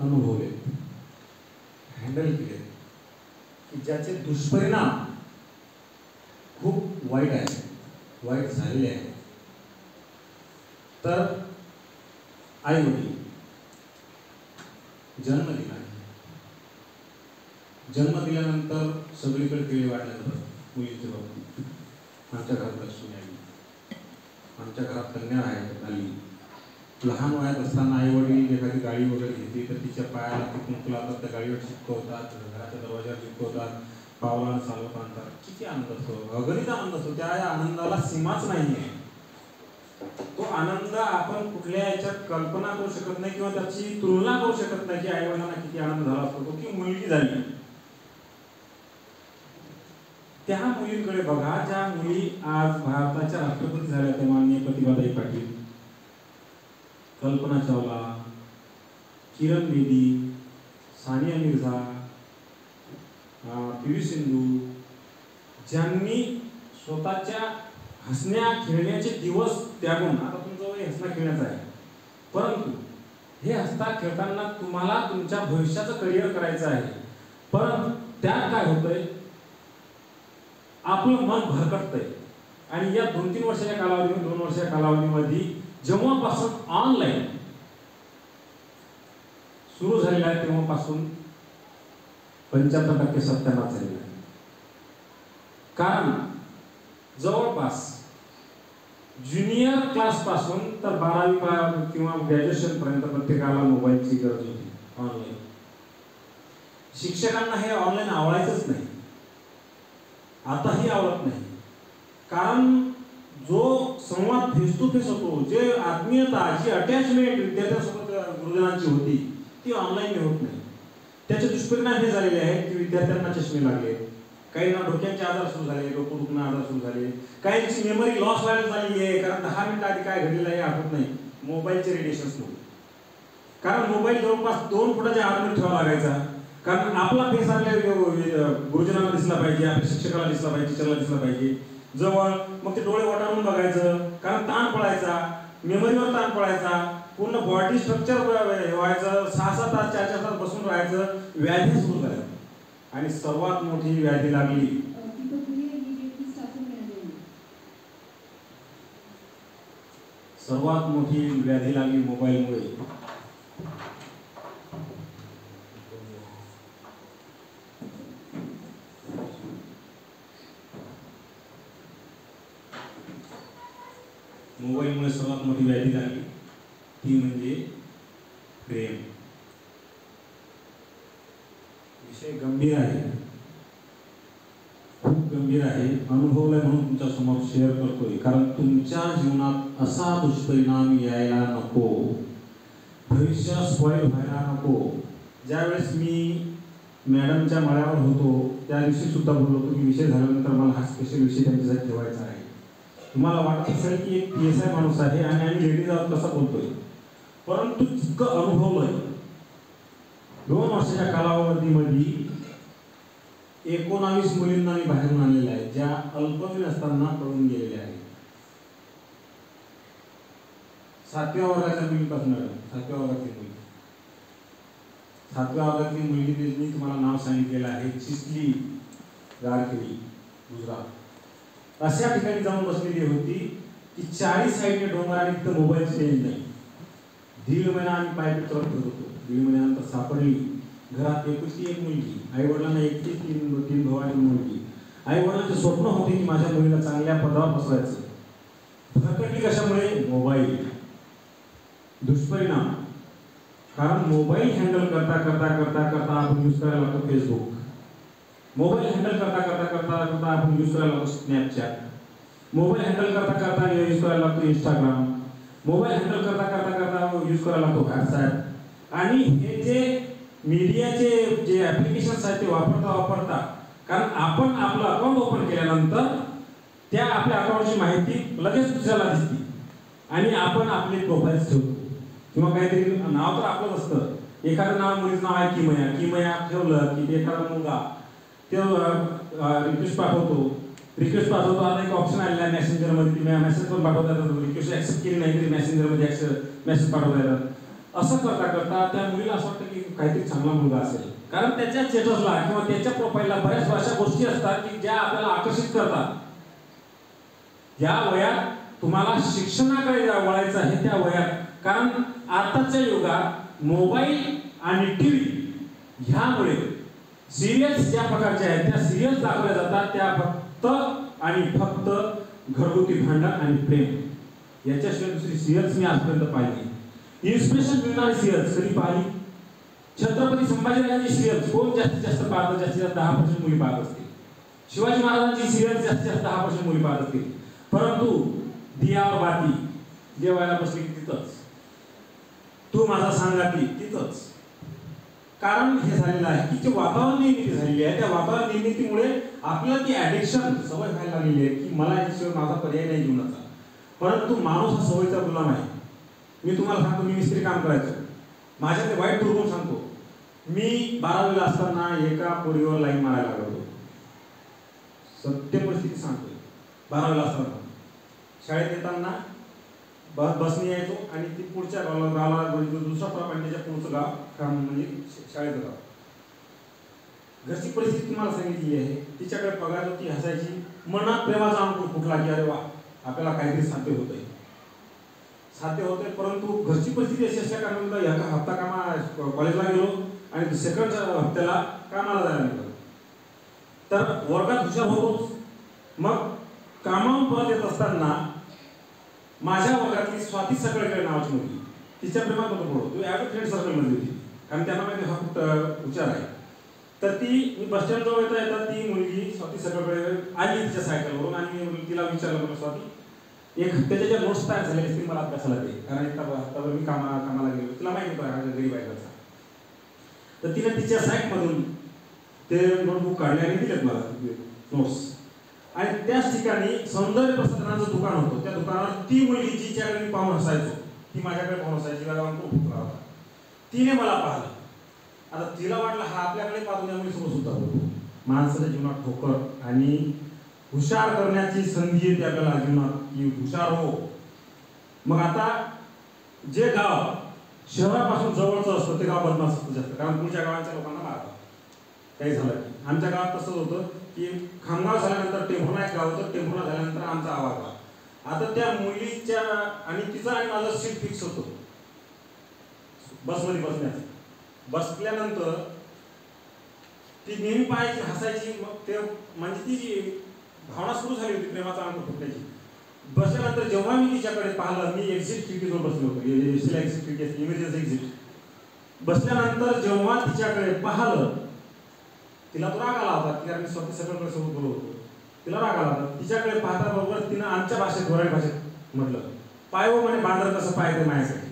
अनुभवले, हँडल केले की ज्याचे दुष्परिणाम खूप वाईट आहे, वाईट झालेले आहे. तर आई वडील जन्म दिला, जन्म दिल्यानंतर सगळीकडे केळी वाढल्या जातात मुलीच्या बाबतीत. आमच्या घरात लक्ष्मी आली, आमच्या घरात कन्या आली. लहान वयात असताना आई वडील एखादी गाडी वगैरे घेतली तर तिच्या पायाला कुंकू लावतात, त्या गाडीवर चिपकवतात, घराच्या दरवाजावर चिपकवतात, पावलानं चालवत आणतात. किती आनंद असतो, अगणित आनंद असतो. त्या आनंदाला सीमाच नाही आहे. तो आनंद आपण कुठल्या याच्यात कल्पना करू शकत नाही किंवा त्याची तुलना करू शकत नाही की आई वडिलांना किती आनंद झाला असतो. तो की मुलगी झाली, त्या मुलींकडे बघा ज्या मुली आज भारताच्या राष्ट्रपती झाल्या. त्या माननीय प्रतिभाताई पाटील, कल्पना चावला, किरण बेदी, सानिया मिर्झा, पी.व्ही. सिंधू, ज्यांनी स्वतःच्या हसण्या खेळण्याचे दिवस त्यागून, आता तुमचं वय हसण्या खेळण्याचं आहे, परंतु हे हसता खेळताना तुम्हाला तुमच्या भविष्याचं करिअर करायचं आहे. परंतु त्यात काय होतंय, आपलं मन भरकटतंय. आणि या 2-3 वर्षाच्या कालावधीमध्ये, 2 वर्षाच्या कालावधीमध्ये जेव्हापासून ऑनलाईन सुरू झालेला आहे तेव्हापासून 75% सत्यानाश झालेला आहे. कारण जवळपास ज्युनियर क्लास पासून तर 12वी किंवा ग्रॅज्युएशन पर्यंत प्रत्येकाला मोबाईलची गरज होती. ऑनलाईन शिक्षकांना हे ऑनलाईन आवडायचंच नाही, आताही आवडत नाही. कारण जो संवाद फेस टू फेस होतो, जे आत्मीयता, जी अटॅचमेंट विद्यार्थ्यांसोबत गुरुजनांची होती, ती ऑनलाईन होत नाही. त्याचे दुष्परिणाम हे झालेले आहेत की विद्यार्थ्यांना चष्मे लागले, काहींना डोक्याचे आजार सुरू झाले, डोकं दुखणं आजार सुरू झाले, काहींची मेमरी लॉस व्हायला झालेली आहे. कारण 10 मिनिटं आधी काय घडलेलं आहे आठवत नाही, मोबाईलचे रेडिएशन्समुळे. कारण मोबाईल जवळपास 2 फुटाच्या आतमध्ये ठेवावा लागायचा. कारण आपला फेस आपल्या गुरुजनांना दिसला पाहिजे, आपल्या शिक्षकाला दिसला पाहिजे, टीचरला दिसला पाहिजे जवळ. मग ते डोळे वटारून बघायचं, कारण ताण पडायचा, मेमरीवर ताण पडायचा, पूर्ण बॉडी स्ट्रक्चर व्हायचं, 6-7 तास 4-4 तास बसून राहायचं, व्याधी सुरू झाल्या. आणि सर्वात मोठी व्याधी लागली मोबाईलमुळे. मोबाईलमुळे सर्वात मोठी व्याधी लागली ती म्हणजे प्रेम. विषय गंभीर आहे, खूप गंभीर आहे. अनुभवलाय म्हणून तुमच्या समोर शेअर करतोय. कारण तुमच्या जीवनात असा दुष्परिणाम यायला नको, भविष्य स्पॉइल व्हायला नको. ज्यावेळेस मी मॅडमच्या माळ्यावर होतो त्या दिवशी सुद्धा बोललो होतो की विषय झाल्यानंतर मला हा स्पेशल विषय त्यांच्यासाठी ठेवायचा आहे. तुम्हाला वाटत असेल की एक PSI माणूस आहे आणि आम्ही लेडीज आहोत कसं बोलतोय, परंतु जितकं अनुभवलंय 2 वर्षाच्या कालावधीमध्ये 19 मुलींना मी बाहेरून आणलेल्या आहे, ज्या अल्पवयीन असताना पळून गेलेल्या आहेत. 7व्या वर्गाच्या मुलीपासून, 7व्या वर्गातली मुलगी, 7व्या वर्गातली मुलगी मी तुम्हाला नाव सांगितलेलं आहे, चिखली गारखेडी, गुजरात. अशा ठिकाणी जाऊन बसलेली होती की 40 साईडने डोंगर आणि तिथं मोबाईलची रेंज नाही. 1.5 महिना आम्ही पायपीट करत होतो. 1.5 महिन्यानंतर सापडली. घरात एकुलती एक मुलगी, आई वडिलांना एकटी 3 भाऊ आणि मुलगी. आई वडिलांचे स्वप्न होते की माझ्या मुलीला चांगल्या पदावर बसवायचं. भरकटली कशामुळे? मोबाईल. दुष्परिणाम, कारण मोबाईल हँडल करता करता करता करता आपण यूज करायला लागतो फेसबुक. मोबाईल हँडल करता करता करता करता आपण यूज करायला लागतो स्नॅपचॅट. मोबाईल हँडल करता करता यूज करायला लागतो इंस्टाग्राम. मोबाईल हँडल करता करता करता यूज करायला लागतो व्हॉट्सॲप. आणि हे जे मीडियाचे जे ॲप्लिकेशन्स आहेत ते वापरता, कारण आपण आपलं अकाउंट ओपन केल्यानंतर त्या आपल्या अकाउंटची माहिती लगेच दुसऱ्याला दिसते आणि आपण आपले प्रोफाईल्स ठेवतो किंवा काहीतरी नाव तर आपलं असतं. एखादं नाव, मुलीचं नाव आहे किमया ठेवलं की एखादा मुलगा ते रिक्वेस्ट पाठवतो. आता एक ऑप्शन आलेला आहे मेसेंजरमध्ये, मेसेज पण पाठवता येतात. रिक्वेस्ट ॲक्सेप्ट केली नाही तरी मेसेंजरमध्ये मेसेज पाठवता येतात. असं करता करता त्या मुलीला असं वाटतं की काहीतरी चांगला मुलगा असेल, कारण त्याच्या स्टेटसला किंवा त्याच्या प्रोफाईलला बऱ्याच अशा गोष्टी असतात की ज्या आपल्याला आकर्षित करतात. ज्या वयात तुम्हाला शिक्षणाकडे वळायचं आहे त्या वयात, कारण आताच्या युगात मोबाईल आणि टीव्ही ह्यामुळे सिरियल्स ज्या प्रकारच्या आहेत त्या सिरियल्स दाखवल्या जातात, त्या फक्त आणि फक्त घरगुती भांडण आणि प्रेम याच्याशिवाय दुसरी सिरियल्स मी आजपर्यंत पाहिली. इन्स्पिरेशन मिळणारी सिरियल्स कधी पाहिली? छत्रपती संभाजीराजांची सिरियल्स कोण जास्तीत जास्त पाहतं? जास्तीत जास्त 10% मुली पाहत असतील. शिवाजी महाराजांची सिरियल्स जास्तीत जास्त 10% मुली पाहत असतील. परंतु दिया और बाती जेवायला बसली की तिथंच, तू माझा सांगाती तिथंच. कारण हे झालेलं आहे की जे वातावरण निर्मिती झालेली आहे, त्या वातावरण निर्मितीमुळे आपल्याला ती ॲडिक्शन सवय व्हायला लागलेली आहे की मला याच्याशिवाय माझा पर्याय नाही जीवनाचा. परंतु माणूस हा सवयीचा गुलाम आहे. मी तुम्हाला सांगतो, मी मिस्त्री काम करायचो. माझ्या ते वाईट दुर्गुण सांगतो. मी 12वीला असताना एका पोरीवर लाईन मारायला लागलो. सत्य परिस्थिती सांगतोय. 12वीला असताना शाळेत येताना बसने यायचो आणि ती पुढच्या गावाला दुसरा प्रॉपर्टीच्या पुढचं गाव काम म्हणजे शाळेचं गाव. घरची परिस्थिती तुम्हाला सांगितली आहे. तिच्याकडे पगार होती, हसायची, मनात प्रेमाचा अंकुर फुटला की अरे वा आपल्याला काहीतरी साध्य होतंय. परंतु घरची परिस्थिती अशी असल्या कारणामुळे एका हप्ता कॉलेजला गेलो आणि सेकंड हप्त्याला कामाला जायला निघालो. तर वर्गात हुशार होतोच. मग कामावून परत येत असताना माझ्या वर्गातली स्वाती सगळेकडे नावाची मुलगी, तिच्या प्रेमात नको पडतो. ती ॲज फ्रेंड सर्कलमध्ये होती, कारण त्यांना माहिती हा खूप हुशार आहे. तर मी बस स्टँड जवळ येता येता ती मुलगी स्वाती सगळीकडे आली तिच्या सायकलवरून आणि मी तिला विचारलं, मला स्वाती एक हप्त्याच्या ज्या नोट्स तयार झाल्या असतील मला अभ्यासाला दे, कारण एक हप्ताभर मी कामाला गेलो. तिला माहिती होतं गरीब आहे त्याचा. तर तिने तिच्या साईटमधून ते नोटबुक काढले आणि दिलेत मला नोट्स. आणि त्याच ठिकाणी सौंदर्य प्रसाधनाचं दुकान होतं. त्या दुकानावर ती मुलगी जिच्याकडे मी पाहून हसायचो, ती माझ्याकडे पाहून हसायची, खूप फुटला होता. तिने मला पाहिलं. आता तिला वाटलं हा आपल्याकडे पाहून त्यामुळे समोर सुद्धा होतो. माणसाच्या जीवनात ठोकर आणि हुशार करण्याची संधी येते आपल्याला जीवनात की हुशार हो. मग आता जे गाव शहरापासून जवळचं असतं ते गाव बदमाश असतं जास्त, कारण पुढच्या गावांच्या लोकांना मारतात. काही झालं की आमच्या गावात तसंच होतं की खामगाव झाल्यानंतर टेंभुर्णा एक गाव होतं, टेंभुर्णा झाल्यानंतर आमचा आवाज गाव. आता त्या मुलीच्या आणि तिचा आणि माझं सीट फिक्स होतो बसमध्ये बसण्याचं. बसल्यानंतर ती नेहमी पाहायची, हसायची. मग ते म्हणजे ती जी भावना सुरू झाली होती प्रेमाचा अंक फुटण्याची. बसल्यानंतर जेव्हा मी तिच्याकडे पाहिलं, मी एक्झिट खिडकीजवळ बसलो होतो, एक्झिट खिडकी इमर्जन्सी एक्झिट. बसल्यानंतर जेव्हा तिच्याकडे पाहिलं, तिला तो राग आला होता, कारण मी स्वतः सगळ्यांकडे सोबत बोलत होतो. तिला राग आला होता. तिच्याकडे पाहता बरोबर तिनं आमच्या भाषेत, धोरण भाषेत म्हटलं, पाय हो म्हणे बांधर कसं पाय ते माझ्यासाठी.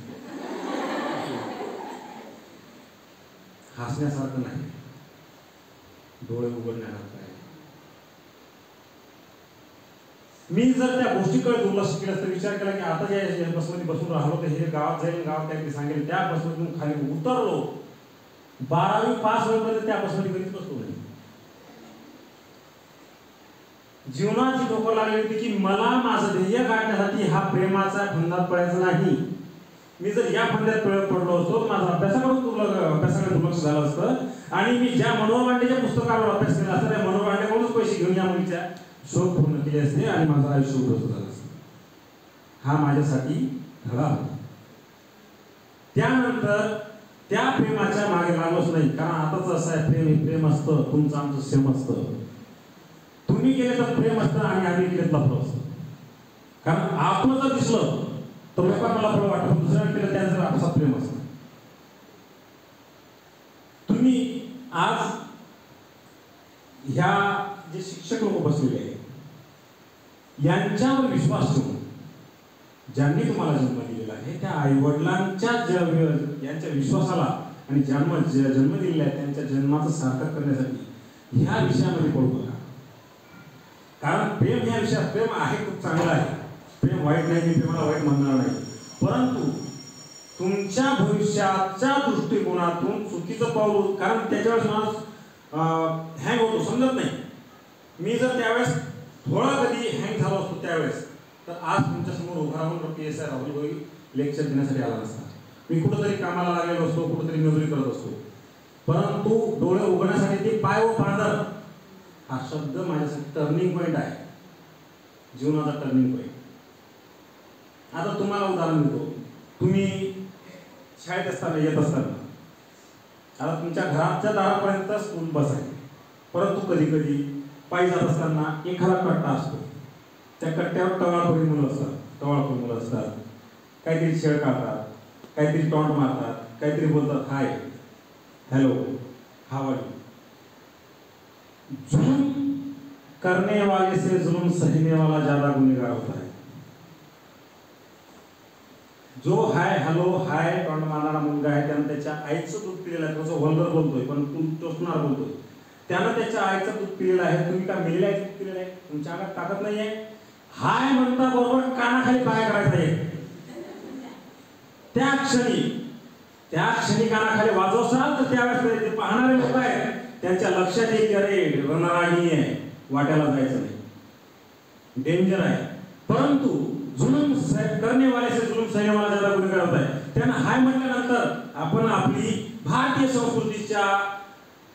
हसण्यासारखं नाही, डोळे उघडण्यासारखं आहे. मी जर त्या गोष्टीकडे दुर्लक्ष केलं तर विचार केला की आता ज्या बसमध्ये बसून राहिलो तर हे गावात जाईल, गावात काहीतरी सांगेल, त्या बसमधून खाली उतरलो. 12वी पास होईपर्यंत त्या बसमध्ये कधीच बसलो नाही. जीवनाची ठोकर लागली होती की मला माझं ध्येय गाठण्यासाठी हा प्रेमाचा फंदात पडायचा नाही. मी जर या फंद्यात पडलो असतो तर माझं अभ्यासाकडे दुर्लक्ष झालं असतं आणि मी ज्या मनोहर मांडेच्या पुस्तकावर अभ्यास केला असता त्या मनोहर मांडेकडूनच पैसे घेऊन या मुलीच्या शोध पूर्ण केले असते आणि माझं आयुष्य उद्ध्वस्त झालं असतं. हा माझ्यासाठी धडा होता. त्यानंतर त्या प्रेमाच्या मागे लागलोच नाही, कारण आताच असं आहे, प्रेम हे प्रेम असतं, तुमचं आमचं सेम असतं. तुम्ही केलं तर प्रेम असतं आणि आम्ही केलं लफडं असतं. कारण आपलं जर दिसलं तर लोकांना लफडं वाटतं, दुसऱ्याने केलं त्यांचं आपसात प्रेम असतं. तुम्ही आज ह्या जे शिक्षक लोक बसलेले आहेत यांच्यावर विश्वास ठेवून ज्यांनी तुम्हाला जन्म दिलेला आहे त्या आईवडिलांच्या यांच्या विश्वासाला आणि जन्म दिलेला आहे त्यांच्या जन्माचं सार्थक करण्यासाठी ह्या विषयामध्ये पडू बघा. कारण प्रेम ह्या विषयात, प्रेम आहे खूप चांगलं आहे, प्रेम वाईट नाही, मी प्रेमाला वाईट म्हणणार नाही. परंतु तुमच्या भविष्याच्या दृष्टिकोनातून चुकीचं पाऊल, कारण त्याच्यावेळेस माणूस हँग होतो, समजत नाही. मी जर त्यावेळेस थोडा कधी हँग झालो असतो त्यावेळेस तर आज तुमच्यासमोर उभा राहून PSI राहुल भाई लेक्चर देण्यासाठी आला नसता. मी कुठंतरी कामाला लागलेलो असतो, कुठंतरी नोकरी करत असतो, परंतु डोळे उघडण्यासाठी ते पाय व पांढर हा शब्द माझ्यासाठी टर्निंग पॉईंट आहे, जीवनाचा टर्निंग पॉईंट. आता तुम्हाला उदाहरण देतो. तुम्ही शाळेत असताना येत असताना आता तुमच्या घराच्या दारापर्यंत स्कूल बस आहे, परंतु कधी कधी पायी जात असताना एखादा कट्टा असतो, त्या कट्ट्यावर टवाळखोरी मुलं असतात, काहीतरी शेळ काढतात, काहीतरी टॉन्ट मारतात, काहीतरी बोलतात hi hello how are you. जुल्म करने वाले से जुल्म सहने वाला ज्यादा गुनहगार होता है. जो हाय हॅलो हाय टॉन्ट मारणारा मुलगा आहे, त्यानं त्याच्या आईचं दूध पिलेलं आहे, तो वल्गर बोलतोय पण तू टोचणार बोलतोय, त्यानं त्याच्या आईचं दूध पिलेलं आहे, तुम्ही का मेलेलं आहे दूध पिलेलं आहे, तुमच्या अंगात ताकद नाही आहे. हाय म्हणता बरोबर कानाखाली पाय करायचा आहे. त्या क्षणी कानाखाली वाजवसाल तर त्यावेळेस ते पाहणारे लोक आहेत त्यांच्या लक्षात येईल की अरे रणरागिणी आहे, वाट्याला जायचं नाही, डेंजर आहे. परंतु जुलूम करने वाले से जुलूम सहने वाला ज्यादा गुन्हेगार होता है. त्यांना हाय म्हटल्यानंतर आपण आपली भारतीय संस्कृतीच्या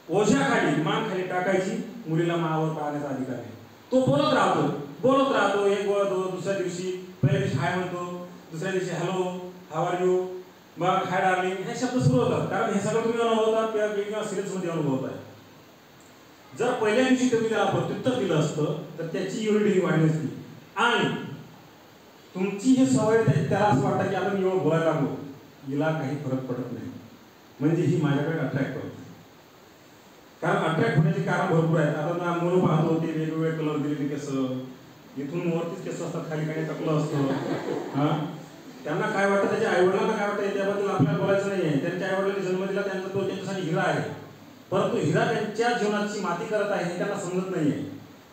ओझ्याखाली मान खाली टाकायची, मुलीला मावर पाहण्याचा अधिकार आहे. तो बोलत राहतो एक व दो, दुसऱ्या दिवशी पहिल्या दिवशी हाय म्हणतो, दुसऱ्या दिवशी हॅलो हाव आर यू, मग हाय डार्लिंग हे शब्द सुरू होतात. कारण हे सगळं तुम्ही अनुभवतात किंवा सिरियसमध्ये अनुभवत आहे. जर पहिल्या दिवशी तुम्ही त्याला प्रत्युत्तर दिलं असतं तर त्याची युनिटी वाढली असती आणि तुमची ही सवय त्याला असं वाटतं की आपण एवढं बोलायला लागलो, हिला काही फरक पडत नाही, म्हणजे ही माझ्याकडे अट्रॅक्ट होत. कारण अट्रॅक्ट होण्याचे कारण भरपूर आहेत. आता मुलं पाहतो ते वेगवेगळे कलर दिलेले केस, इथून वरतीच केस असतात, खाली काही टकलं असतं. हा त्यांना काय वाटतं, त्याच्या आईवडिलांना काय वाटतं त्याबद्दल आपल्याला बोलायचं नाही आहे. त्यांच्या आईवडिलांनी जन्म दिला, त्यांचा तो त्यांच्यासाठी हिरा आहे, परंतु हिरा त्यांच्या जीवनाची माती करत आहे हे त्यांना समजत नाही आहे,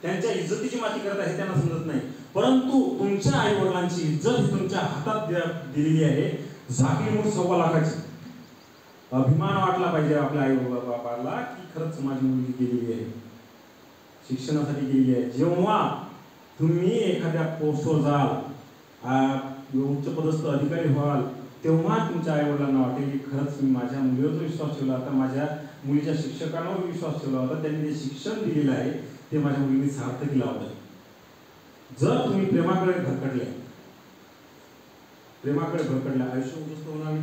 त्यांच्या इज्जतीची माती करत आहे हे त्यांना समजत नाही. परंतु तुमच्या आईवडिलांची इज्जत ही तुमच्या हातात दिलेली आहे, झाकली मूठ 1.25 लाखाची. अभिमान वाटला पाहिजे आपल्या आई बाबाला की खरंच माझी मुलगी गेलेली आहे, शिक्षणासाठी गेलेली आहे. जेव्हा तुम्ही एखाद्या पोस्टवर जाल, उच्च पदस्थ अधिकारी व्हाल, तेव्हा तुमच्या आईवडिलांना वाटेल की खरंच मी माझ्या मुलीवर विश्वास ठेवला होता, माझ्या मुलीच्या शिक्षकांवर विश्वास ठेवला होता, त्यांनी जे शिक्षण दिलेलं आहे ते माझ्या मुलीने सार्थक केलं होतं. जर तुम्ही प्रेमाकडे भरकटल्या आयुष्य उद्ध्वस्त होणार नाही.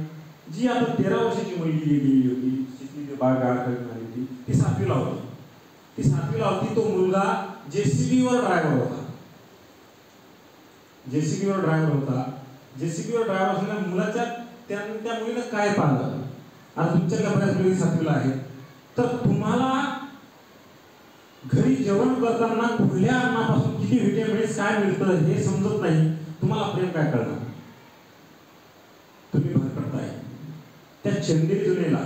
जी आता 13 वर्षाची मुलगी गेली होती, तिथली बाळ गाळ करून आली होती, ती 7वीला होती. तो मुलगा जेसीबीवर ड्रायव्हर होता. जेसीबीवर ड्रायव्हर असलेल्या मुलाच्या त्या मुलीला काय पाहिलं. आता तुमच्याकडे बऱ्याच मुली 7वीला आहेत, तर तुम्हाला घरी जेवण करताना कुठल्या अन्नापासून किती व्हिटॅमिन्स काय मिळतं हे समजत नाही, तुम्हाला प्रेम काय करणार. तुम्ही भरकटताय त्या चंदेरी दुनियेला,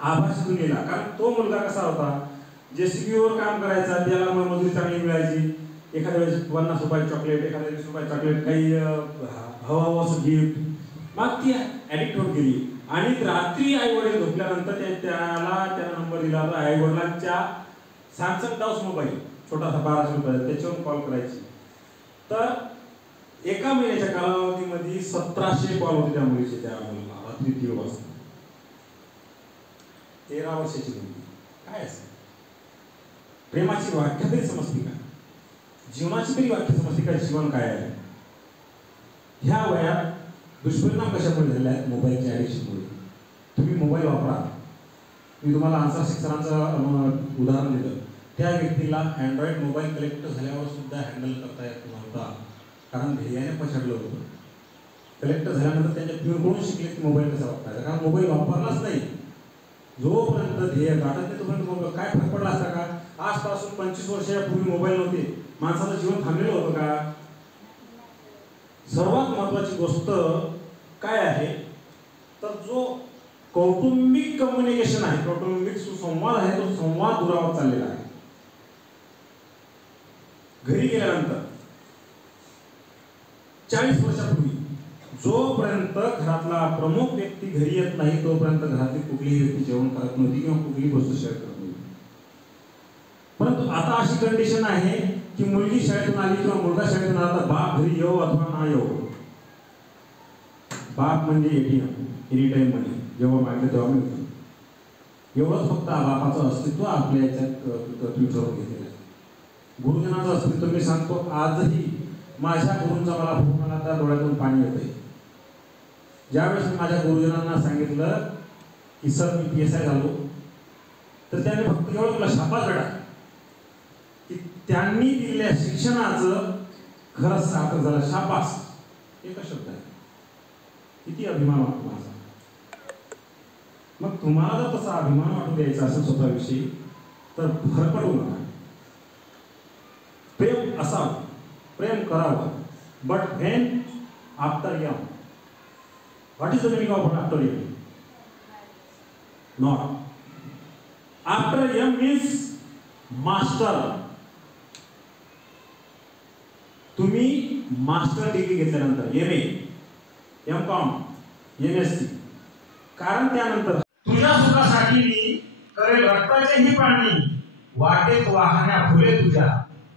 आभासी दुनियेला. कारण तो मुलगा कसा होता, जेसीबीवर काम करायचा, त्याला मजुरी चांगली मिळायची, एखाद्या वेळेस 50 रुपये चॉकलेट, एखाद्या 20 रुपये चॉकलेट, काही हवं असं गिफ्ट, मग ती ॲडिक्ट होत गेली. आणि रात्री आई वडील झोपल्यानंतर त्याला नंबर दिला होता आई वडिलांच्या सॅमसंग टाउस मोबाईल, छोटासा 1200 रुपये, त्याच्यावर कॉल करायची. तर एका महिन्याच्या कालावधीमध्ये 1700 कॉल होते त्या मुलीचे, त्या मुलीला रात्री 3 वाजता. 13 वर्षाची मुलगी. काय असते प्रेमाची व्याख्या तरी समजते का, जीवनाची तरी व्याख्या समजते का, जीवन काय आहे. ह्या वयात दुष्परिणाम कशामुळे झाले आहेत, मोबाईलच्या ॲडिक्शनमुळे. तुम्ही मोबाईल वापरा. मी तुम्हाला आन्सर सरांचं उदाहरण दिलं. त्या व्यक्तीला अँड्रॉइड मोबाईल कलेक्ट झाल्यावर सुद्धा हँडल करता येत नव्हता, कारण ध्येयाने पछाडलं होतं. कलेक्ट झाल्यानंतर त्यांच्या पिऊकडून शिकले की मोबाईल कसा वापरायचा, कारण मोबाईल वापरलाच नाही. जोपर्यंत ध्येय गाठत नाही तोपर्यंत मोबाईल काय फरक पडला असता का. आजपासून 25 वर्षापूर्वी मोबाईल नव्हते, माणसाचं जीवन थांबलेलं होतं का. सर्वात महत्वाची गोष्ट काय आहे, तर जो कौटुंबिक कम्युनिकेशन आहे, कौटुंबिक सुसंवाद आहे, तो संवाद दुरावत चाललेला आहे. घरी गेल्यानंतर 40 वर्षापूर्वी जोपर्यंत घरातला प्रमुख व्यक्ती घरी येत नाही तोपर्यंत घरातली कुठलीही व्यक्ती जेवण करत नव्हती किंवा कुठलीही गोष्ट शेअर करत नव्हती. परंतु आता अशी कंडिशन आहे की मुलगी शाळेतून आली किंवा मुलगा शाळेतून आला तर बाप घरी येऊ अथवा ना येऊ, बाप म्हणजे एटीएम, एनी टाइम मनी, जेव्हा मागले तेव्हा मिळतं. एवढंच फक्त बापाचं अस्तित्व आपल्या याच्यात ठरवून घेतलेलं आहे. गुरुजनाचं अस्तित्व मी सांगतो, आजही माझ्या गुरूंचा मला फोन आला तर डोळ्यातून पाणी येतंय. ज्यावेळेस मी माझ्या गुरुजनांना सांगितलं की सर मी PSI झालो, तर त्यांनी फक्त एवढं तुला शाबास बेटा की त्यांनी दिलेल्या शिक्षणाचं खरंच सार्थक झालं. शाबास एकच शब्द आहे. किती अभिमान वाटतो माझा. मग तुम्हाला जर तसा अभिमान वाटू द्यायचा असेल स्वतःविषयी तर भरपटू नका. प्रेम असावं, प्रेम करावं. But when after M. What is the meaning of after M? Not after M means master. तुम्ही मास्टर डिग्री घेतल्यानंतर MA, MCOM, MSc, कारण त्यानंतर तुझ्या सुखासाठी मी करेल रक्ताचेही पाणी, वाटेत वाहण्या फुले तुझ्या,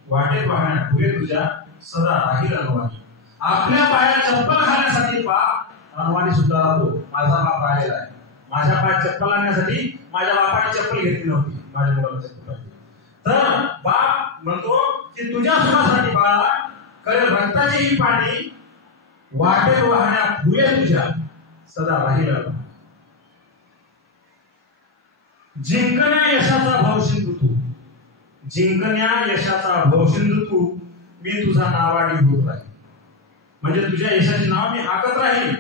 वाटेत वाहण्या फुले तुझ्या सदा राहील अनवाणी. आपल्या पायात चप्पल घालण्यासाठी बाप अनवाणी सुद्धा राहतो. माझा बाप राहिलेला आहे. माझ्या पायात चप्पल आणण्यासाठी माझ्या बापाने चप्पल घेतली नव्हती, माझ्या मुलाला चप्पल पाहिजे. तर बाप म्हणतो की तुझ्या सुखासाठी बाळा करेल रक्ताचेही पाणी, वाटेत वाहण्या फुले तुझ्या सदा राहील अनवाणी. जिंकण्या यशाचा भवसिंधू तू, जिंकण्या यशाचा भवसिंधू तू, मी तुझा नावाडी होत राहील. म्हणजे तुझ्या यशाचे नाव मी हाकत राहील.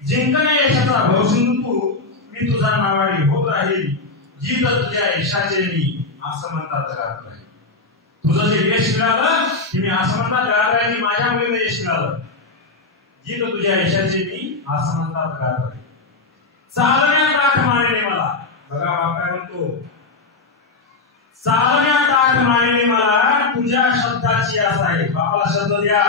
जिंकण्या यशाचा भवसिंधू तू, मी तुझा नावाडी होत राहील. गीत तुझ्या यशाचे मी असं म्हणतात गात राहील. तुझं जे यश मिळालं की मी असं म्हणतात गात राहील. माझ्या मुलीने यश मिळालं. गीत तुझ्या यशाचे मी असं म्हणतात गात राहील. चालण्या टाक मानेने मला, बघा बाप काय म्हणतो, चालण्या टाक मानेने मला तुझ्या शब्दाची आस आहे. बापाला शब्द द्या,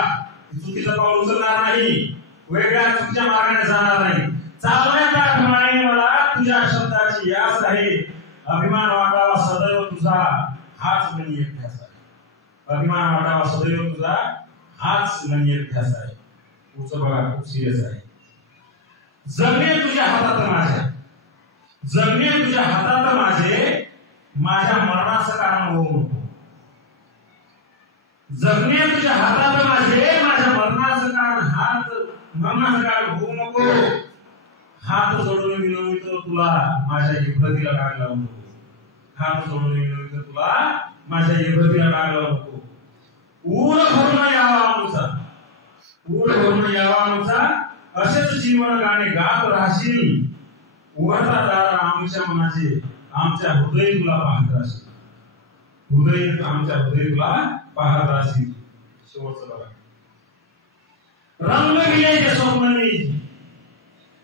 चुकीचं पाऊल उचलणार नाही, वेगळ्या चुकीच्या मार्गाने जाणार नाही. चालण्या टाक मानेने मला तुझ्या शब्दाची आस आहे. अभिमान वाटावा सदैव तुझा हाच मनी एक ध्यास आहे. अभिमान वाटावा सदैव तुझा हाच मनी एक ध्यास आहे. पुढचं बघा खूप सिरियस आहे. जगणे तुझ्या हातात माझ्या, जगणे तुझ्या हातात माझे, माझ्या मरणाचं कारण होऊ नको. जगणे तुझ्या हातात माझे, माझ्या मरणाचं कारण होऊ नको. हात जोडून विनवतो तुला माझ्या इब्रतीला डाग लावू नको. हात जोडून विनवतो तुला माझ्या इब्रतीला डाग लावू नको. ऊर भरून यावा आमचा, ऊर भरून यावा आमचा, असेच जीवन गाणे गात राहशील. उघडता दार आमच्या मनाचे, आमच्या हृदय तुला पाहत राहशील. हृदय आमच्या हृदय तुला पाहत राहशील. शेवटचं बघा. रंग गेले जे स्वप्नाने,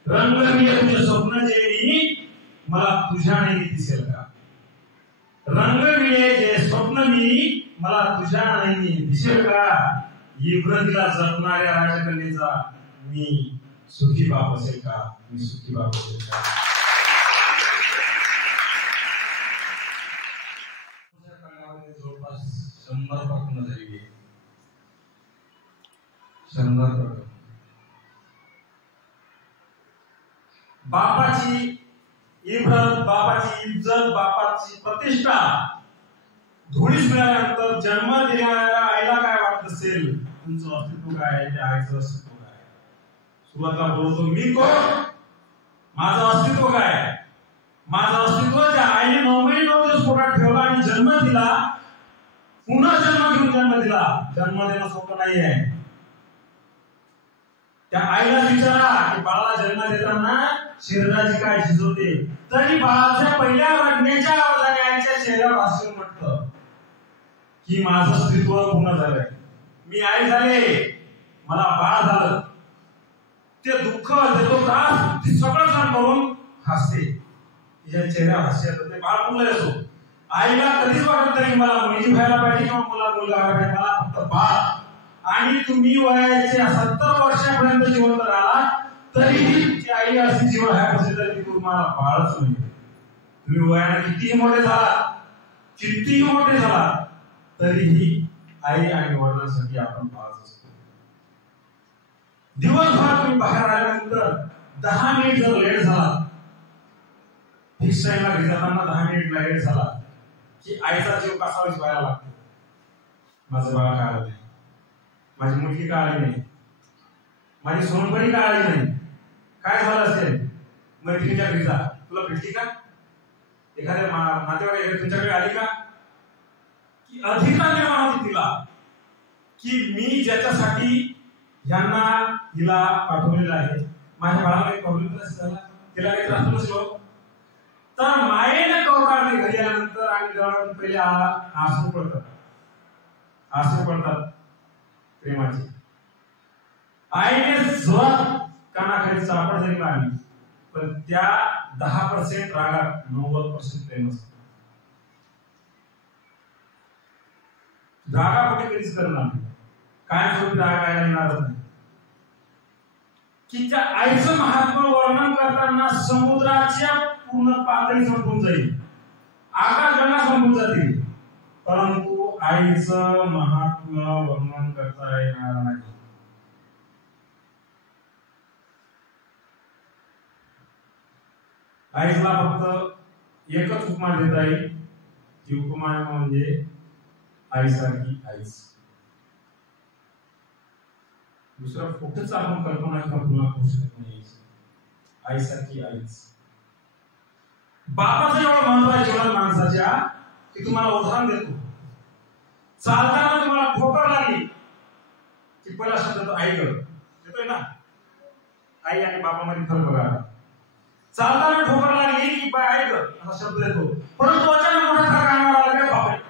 रंग गेले तुझे स्वप्न जे मी, मला तुझ्याने दिसेल का? रंग गेले जे स्वप्न मी, मला तुझ्याने दिसेल का? इब्रतीला जपणाऱ्या राजकन्येचा मी सुखी बाप असेल का? मी सुखी बाप असेल का? जवळपास 100 पासून झाली, 100. बापाची इब्रत, बापाची इज्जत, बापाची प्रतिष्ठा धुळीस मिळाल्यानंतर जन्म देणाऱ्या आईला काय वाटत असेल? तुमचं अस्तित्व काय आहे? त्या आईचं अस्तित्व काय? सुरुवातीला बोलतो मी कोण, माझं अस्तित्व काय? माझं अस्तित्व त्या आईने 9 महिने 9 दिवस पोटात ठेवला आणि जन्म दिला, पुन्हा जन्म घेऊन जन्म दिला. जन्म देणं सोपं नाही आहे. त्या आईला विचारा की बाळाला जन्म देताना शरीराची काय शिजवते, तरी बाळाच्या पहिल्या रडण्याच्या आवाजाने आईच्या चेहऱ्यावर हसून म्हणतं की माझं अस्तित्व पूर्ण झालंय, मी आई झाले, मला बाळ झालं. ते दुःख, तो त्रास, ती सगळं सहन करून हसते. तिच्या चेहऱ्यावर हास्य येतं. ते बाळ मुलं असो, आईला कधीच वाटत नाही मला मुलगी व्हायला पाहिजे किंवा मुलगा व्हायला पाहिजे, मला फक्त बाळ. आणि तुम्ही वयाचे 70 वर्षापर्यंत जिवंत राहिला तरीही ती आई अशी जीवन आहे असेल तरी तुम्हाला बाळच नाही. तुम्ही वयाने कितीही मोठे झाला, कितीही मोठे झाला, तरीही आई आणि वडिलांसाठी आपण बाळच असतो. दिवसभर तुम्ही बाहेर आल्यानंतर 10 मिनिट जर लेट झाला, फिक्स टाइमला घरी जाताना 10 मिनिट लेट झाला की आईचा जीव कसा विसरायला लागतो. माझं बाळ का आलं नाही, माझी मुलगी का आली नाही, माझी सोनपरी का आली नाही, काय झालं असेल, मैत्रिणीच्या घरी जा, तुला भेटली का, एखाद्या नातेवाईक तुमच्याकडे आली का, की अधिकार निर्माण होती तिला की मी ज्याच्यासाठी यांना हिला पाठवलेलं आहे, माझ्या बाळाला काही प्रॉब्लेम नसेल, तिला काही त्रास नसलो तर मायेने कवटाळते घरी आल्यानंतर आणि डोळ्यातून पहिले आसू पडतात प्रेमाचे. आईने जोरात कानाखाली चापड जरी मारली पण त्या 10% रागात 90% प्रेम असतं. रागा कुठे कधीच करणार नाही, काय स्वरूपी राग यायला येणारच नाही. की त्या आईचं महात्म्य वर्णन करताना समुद्राच्या पूर्ण पातळी संपून जाईल, आकाशगंगा संपून जातील, परंतु आईचं महात्म्य वर्णन करता येणार नाही. आईला फक्त एकच उपमा देता येईल, ती उपमा म्हणजे आईसारखी आईच. दुसरा कुठेच आपण कल्पना करू शकत नाही. आईसारखी आईच. बापाचं एवढं महत्व आहे जीवनात माणसाच्या की तुम्हाला उदाहरण देतो. चालताना तुम्हाला ठोकर लागली की पहिला शब्द तो आई येतोय ना. आई आणि बापामध्ये फरक बघा. चालताना ठोकर लागली की आई असा शब्द येतो, परंतु अचानक मोठा फरक आणावा लागला बाप.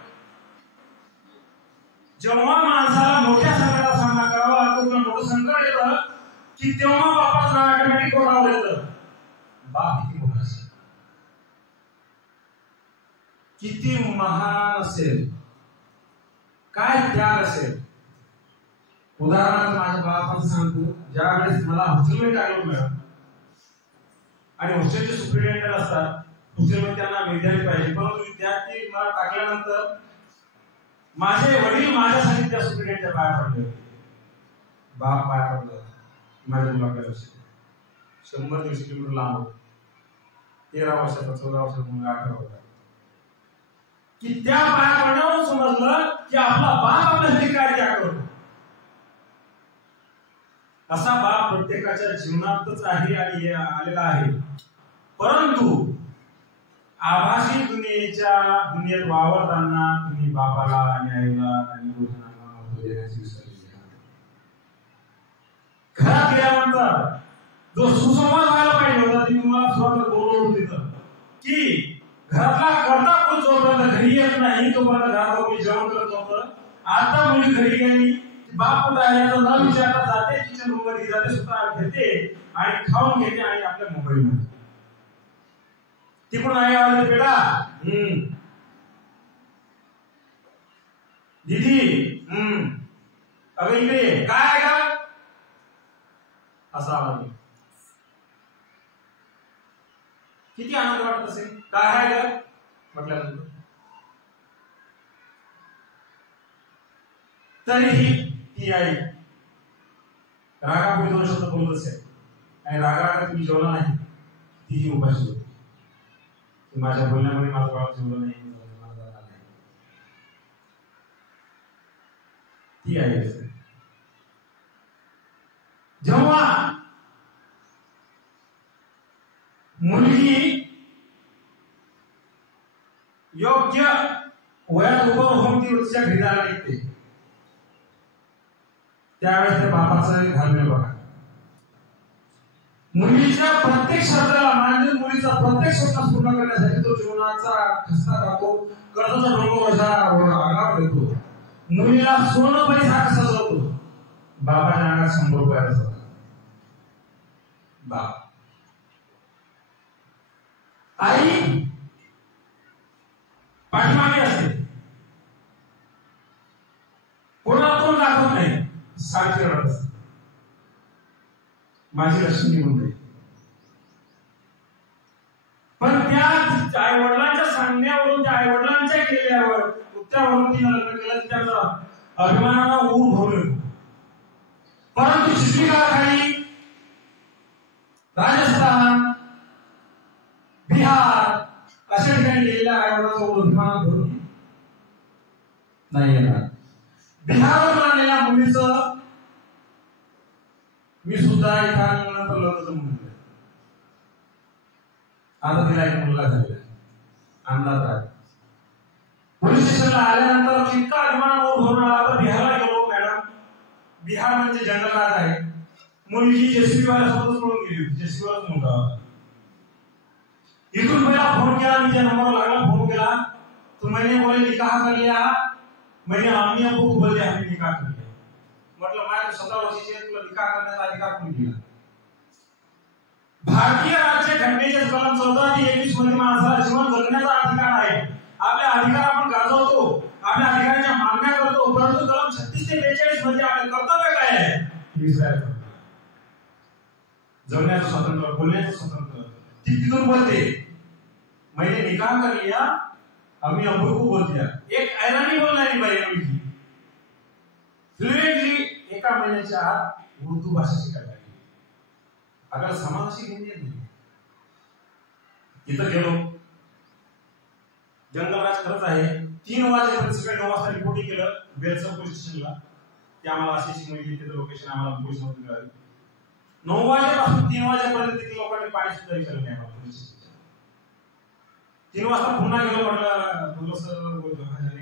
जेव्हा माणसाला मोठ्या संकटाचा सामना करावा लागतो किंवा मोठं संकट येतं की तेव्हा बापाचं नाव ऑटोमॅटिक कोणावर येतं. बाप किती मोठा असेल, किती महान असेल, काय त्याग असेल. उदाहरणार्थ माझ्या बापाचं सांगतो, ज्या वेळेस मला हॉस्टेलमध्ये टाकलं मॅडम आणि हॉस्टेलचे सुपरिटेंडेंट असतात, हॉस्टेलमध्ये त्यांना विद्यार्थी पाहिजे, परंतु विद्यार्थी मला टाकल्यानंतर माझे वडील माझ्यासाठी त्या सुपरिटेंडेंटच्या पाया पडले होते. बाप पाया पडला माझ्या मुलाकडे. 100-150 किलोमीटर लांब होत. 13 वर्षाचा 14 वर्षाचा मुलगा 18 होता. की त्या पाया पडण्यावरून समजलं की आपला बाप आपल्यासाठी काय त्याग करतो. असा बाप प्रत्येकाच्या जीवनातच आहे आणि आलेला आहे, परंतु आभासी दुनियेत वावरताना तुम्ही बापाला आणि आईला आणि गुरुजनांना महत्त्व देण्याची विसरलेली आहे. घरात गेल्यानंतर जो सुसंवाद व्हायला पाहिजे होता, ती तुम्हाला सुरुवात बोलवून तिथं की घरातला करता कोण जोपर्यंत घरी येत नाही तोपर्यंत घरात कोणी जेवण करत नव्हतं. आता मुली घरी गेली, बाप कुठं आहे याचा न विचारता जाते किचन रूम मध्ये जाते, स्वतः घेते आणि खाऊन घेते आणि आपल्या मोबाईल मध्ये तिकडून आई आवाज, बेटा दीदी अगं इकडे काय आहे का, असा आवाज. किती आनंद वाटत असेल. काय आहे का म्हटल्यानंतर तरीही ती आई रागापुढे 2 शब्द बोलत असेल आणि रागा तुम्ही जेवला नाही, तीही उपाशी होती. माझ्या बोलण्यामध्ये माझं बाळ जेवलं नाही, ती आई असते. जेव्हा मुलगी योग्य वयात उभं होऊन ती तिच्या घरी जायला निघते, त्यावेळेस त्या बापाचं घालणे बघा. मुलीच्या प्रत्येक शब्दाला म्हणजे मुलीचा प्रत्येक स्वप्न पूर्ण करण्यासाठी तो जीवनाचा खस्ता करतो, कर्जाचा डोंगर आगावर देतो. मुलीला सोनं पैसा कसा जातो, बाबाच्या अंगात 100 रुपयाचा जातो. बाप आई पाठीमागे असते, कोणाला कोण दाखवत नाही, सारखी रडत असते. माझी लक्ष्मी म्हणते. पण त्या आई वडिलांच्या सांगण्यावरून, त्या आई वडिलांच्या केल्यावर त्यावरून तिने लग्न केलं, त्यांचा अभिमानाला ऊर भरून येतो. परंतु छत्तीसगढ़, राजस्थान, बिहार अशा ठिकाणी गेलेल्या आयोगाचा अभिमान धरून नाही येणार. बिहारवर आलेल्या मुलीचं मी सुद्धा एका नंतर लग्न म्हणतो. आता तिला एक मुलगा झालेला अंदाज आहे. पोलीस स्टेशनला आल्यानंतर इतका अभिमानावर भरून आला. तर बिहारला गेलो मॅडम. बिहार म्हणजे जंगल राज आहे. मुलगी जेसीबी वाल्यासोबतच पळून गेली होती. जेसीबी वालाच मुलगा होता. इथून पहिला फोन केला, मी त्या नंबरवर लागला, फोन केला तो मैंने बोले निकाह कर लिया. मैंने अम्मी अब्बू को बोले हमने निकाह कर लिया. मतलब मैं तो 17 वर्षाची आहे, तुला निकाह करण्याचा अधिकार कोणी दिला? भारतीय राज्य घटनेचे कलम 14 ते 21 मध्ये माणसाला जीवन जगण्याचा अधिकार आहे. आपले अधिकार आपण गाजवतो, आपल्या अधिकारांच्या मागण्या करतो, परंतु कलम 36 ते 42 मध्ये आपले कर्तव्य काय आहे? जगण्याचं स्वातंत्र्य, बोलण्याचं स्वातंत्र्य. ती तिथून बोलते मैंने निकाह कर लिया, अम्मी अब्बू को बोल दिया. एक ऐरानी बोलणारी बाई मुलगी फ्लुएंटली एका महिन्याच्या आत उर्दू भाषा शिकायला लागली. आपल्याला समाजाशी घेणे नाही. इथं गेलो, जंगलराज खरंच आहे. 3 वाजेपर्यंत सकाळी 9 वाजता रिपोर्टिंग केलं बेलसर पोलीस स्टेशनला की आम्हाला अशी मुलगी तिथं लोकेशन आम्हाला पोलीस मध्ये मिळाली. 9 वाजेपासून 3 वाजेपर्यंत तिथे लोकांनी पाणी सुद्धा विचारलं नाही आम्हाला. 3 वाजता पुन्हा गेलो, म्हटलं सर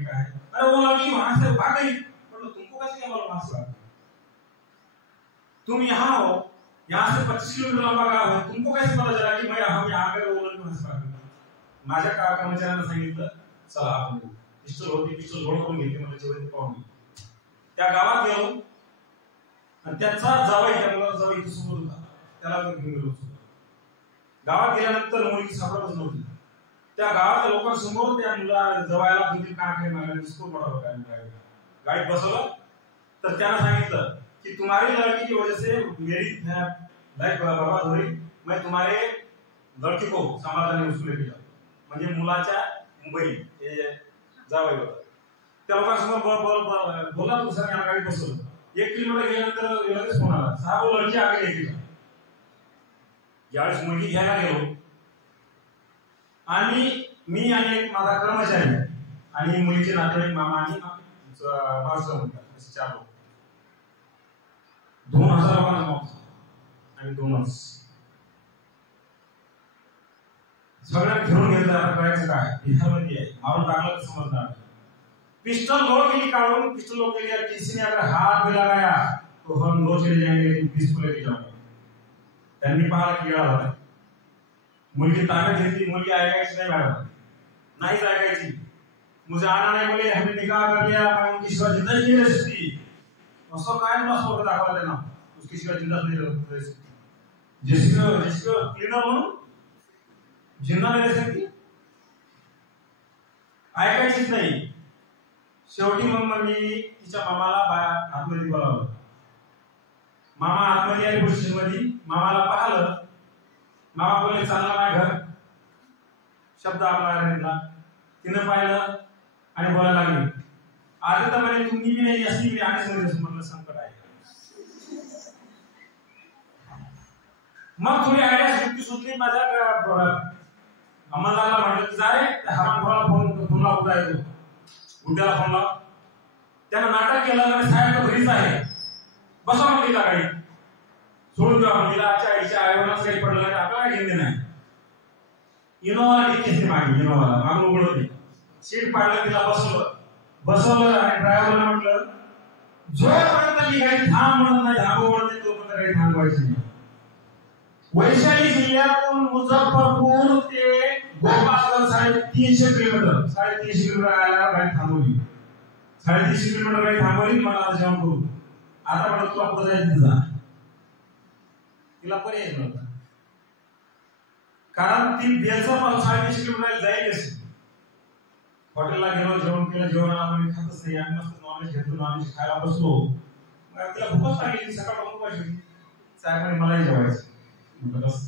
काय? अरे वो लड़की वहां से भाग गई. मतलब तुमको कैसे क्या मालूम? वहां से तुम यहाँ हो, यहाँ से 25 किलोमीटर लंबा गाव है, तुमको कैसे पता चला की मैं हम यहाँ पे वो लड़की वहां से भाग गई? माझ्या कर्मचाऱ्यांना सांगितलं चला आपण पिस्टल होती, पिस्टल लोड करून घेतली. मला जेवढे पाहून त्या गावात गेलो आणि त्याचा जावई, त्या मुलाचा जावई इथे समोर होता, त्याला घेऊन गेलो. गावात गेल्यानंतर मुलगी सापडतच नव्हती. त्या गावातल्या लोकांसमोर त्या मुला जवायला तुम्ही काय काय मागला डिस्को पडावं काय गाडीत बसवलं. तर त्यानं सांगितलं की तुम्हारी लड़की की वजह से मेरी लाइफ बर्बाद हो रही, मैं तुम्हारे लड़की को सांभाळताना उसको लेके जाऊ. म्हणजे मुलाच्या मुंबई हे जावई होता. त्या लोकांसमोर बोला दुसऱ्या याला गाडीत बसवलं. 1 किलोमीटर गेल्यानंतर लगेच फोन आला, साहेब वो लड़की आगे लेके जाऊ. ज्यावेळेस मुलगी घ्यायला गेलो आणि मी आणि एक माझा कर्मचारी आणि मुलीचे नातेवाईक मामा आणि मास्टर होता, असे 4 लोक. 2000 लोकांना मावसा आणि 2च सगळ्यांना घेऊन घेतलं. करायचं काय? बिहारमध्ये आहे, मारून टाकलं तर समजणार. पिस्टल लोड केली काढून, पिस्टल लोड केली. किसी ने अगर हाथ भी लगाया तो हम लो चले जाएंगे, लेकिन पुलिस को लेके जाओगे. त्यांनी पाहिला की येळा होता. मुलगी ताकत घेतली. मुलगी ऐकायची नाही मॅडम, नाहीच ऐकायची. मुझे आना नहीं बोले, हमने निकाह कर लिया, मैं उनकी शिवा जिंदा नहीं रह सकती. असं काय नसतं दाखवलं त्यांना, उसकी शिवा जिंदा नहीं रह सकती. जिसको क्लीनर म्हणून जिंदा नाही रह सकती, ऐकायचीच नाही. शेवटी मग मी तिच्या मामाला आतमध्ये बोलावलं. मामा आतमध्ये आले पोलीस स्टेशनमध्ये. मामाला पाहिलं. मामा बोलले चालला माझ्या घर. शब्द आपला तिनं पाहिलं आणि बोलायला लागली. आता तर म्हणे तुम्ही नाही असली मी आणि म्हटलं संकट आहे. मग थोडी आयडिया सुटली माझ्या अंमलदाराला. म्हटलं की जा रे फोन लाव, कुठं आहे तू? उद्याला फोन लाव. त्यानं नाटक केलं आणि साहेब तर घरीच आहे, बसा मुलीला गाडी सोडून द्या. मुलीला आईच्या आईवरच काही पडलं नाही, आपल्याला घेणे नाही. इनोवाला घेतली असते मागे, इनोवाला मागून उघडवली, सीट पाडलं, तिला बसवलं आणि ड्रायव्हरला म्हटलं जोपर्यंत मी गाडी थांब म्हणत नाही, थांबव म्हणत नाही, तोपर्यंत गाडी थांबवायची नाही. वैशाली जिल्ह्यातून मुझफ्फरपूर ते गोपालगंज 350 किलोमीटर, 350 किलोमीटर आल्यावर गाडी थांबवली. 350 किलोमीटर गाडी थांबवली. मला आता जेवण करू. आता म्हणत तुला कुठं जायचं जा. तिला पर्याय नव्हता, कारण ती बेलचा पासून 350 किलोमीटर जाईल कशी. हॉटेलला गेलो, जेवण केलं. जेवणाला आम्ही खातच नाही, आम्ही मस्त नॉनव्हेज घेतो, नॉनव्हेज खायला बसलो. तिला भूकच लागली. सकाळपासून उपाशी होती. साहेबांनी मलाही जेवायचं. बस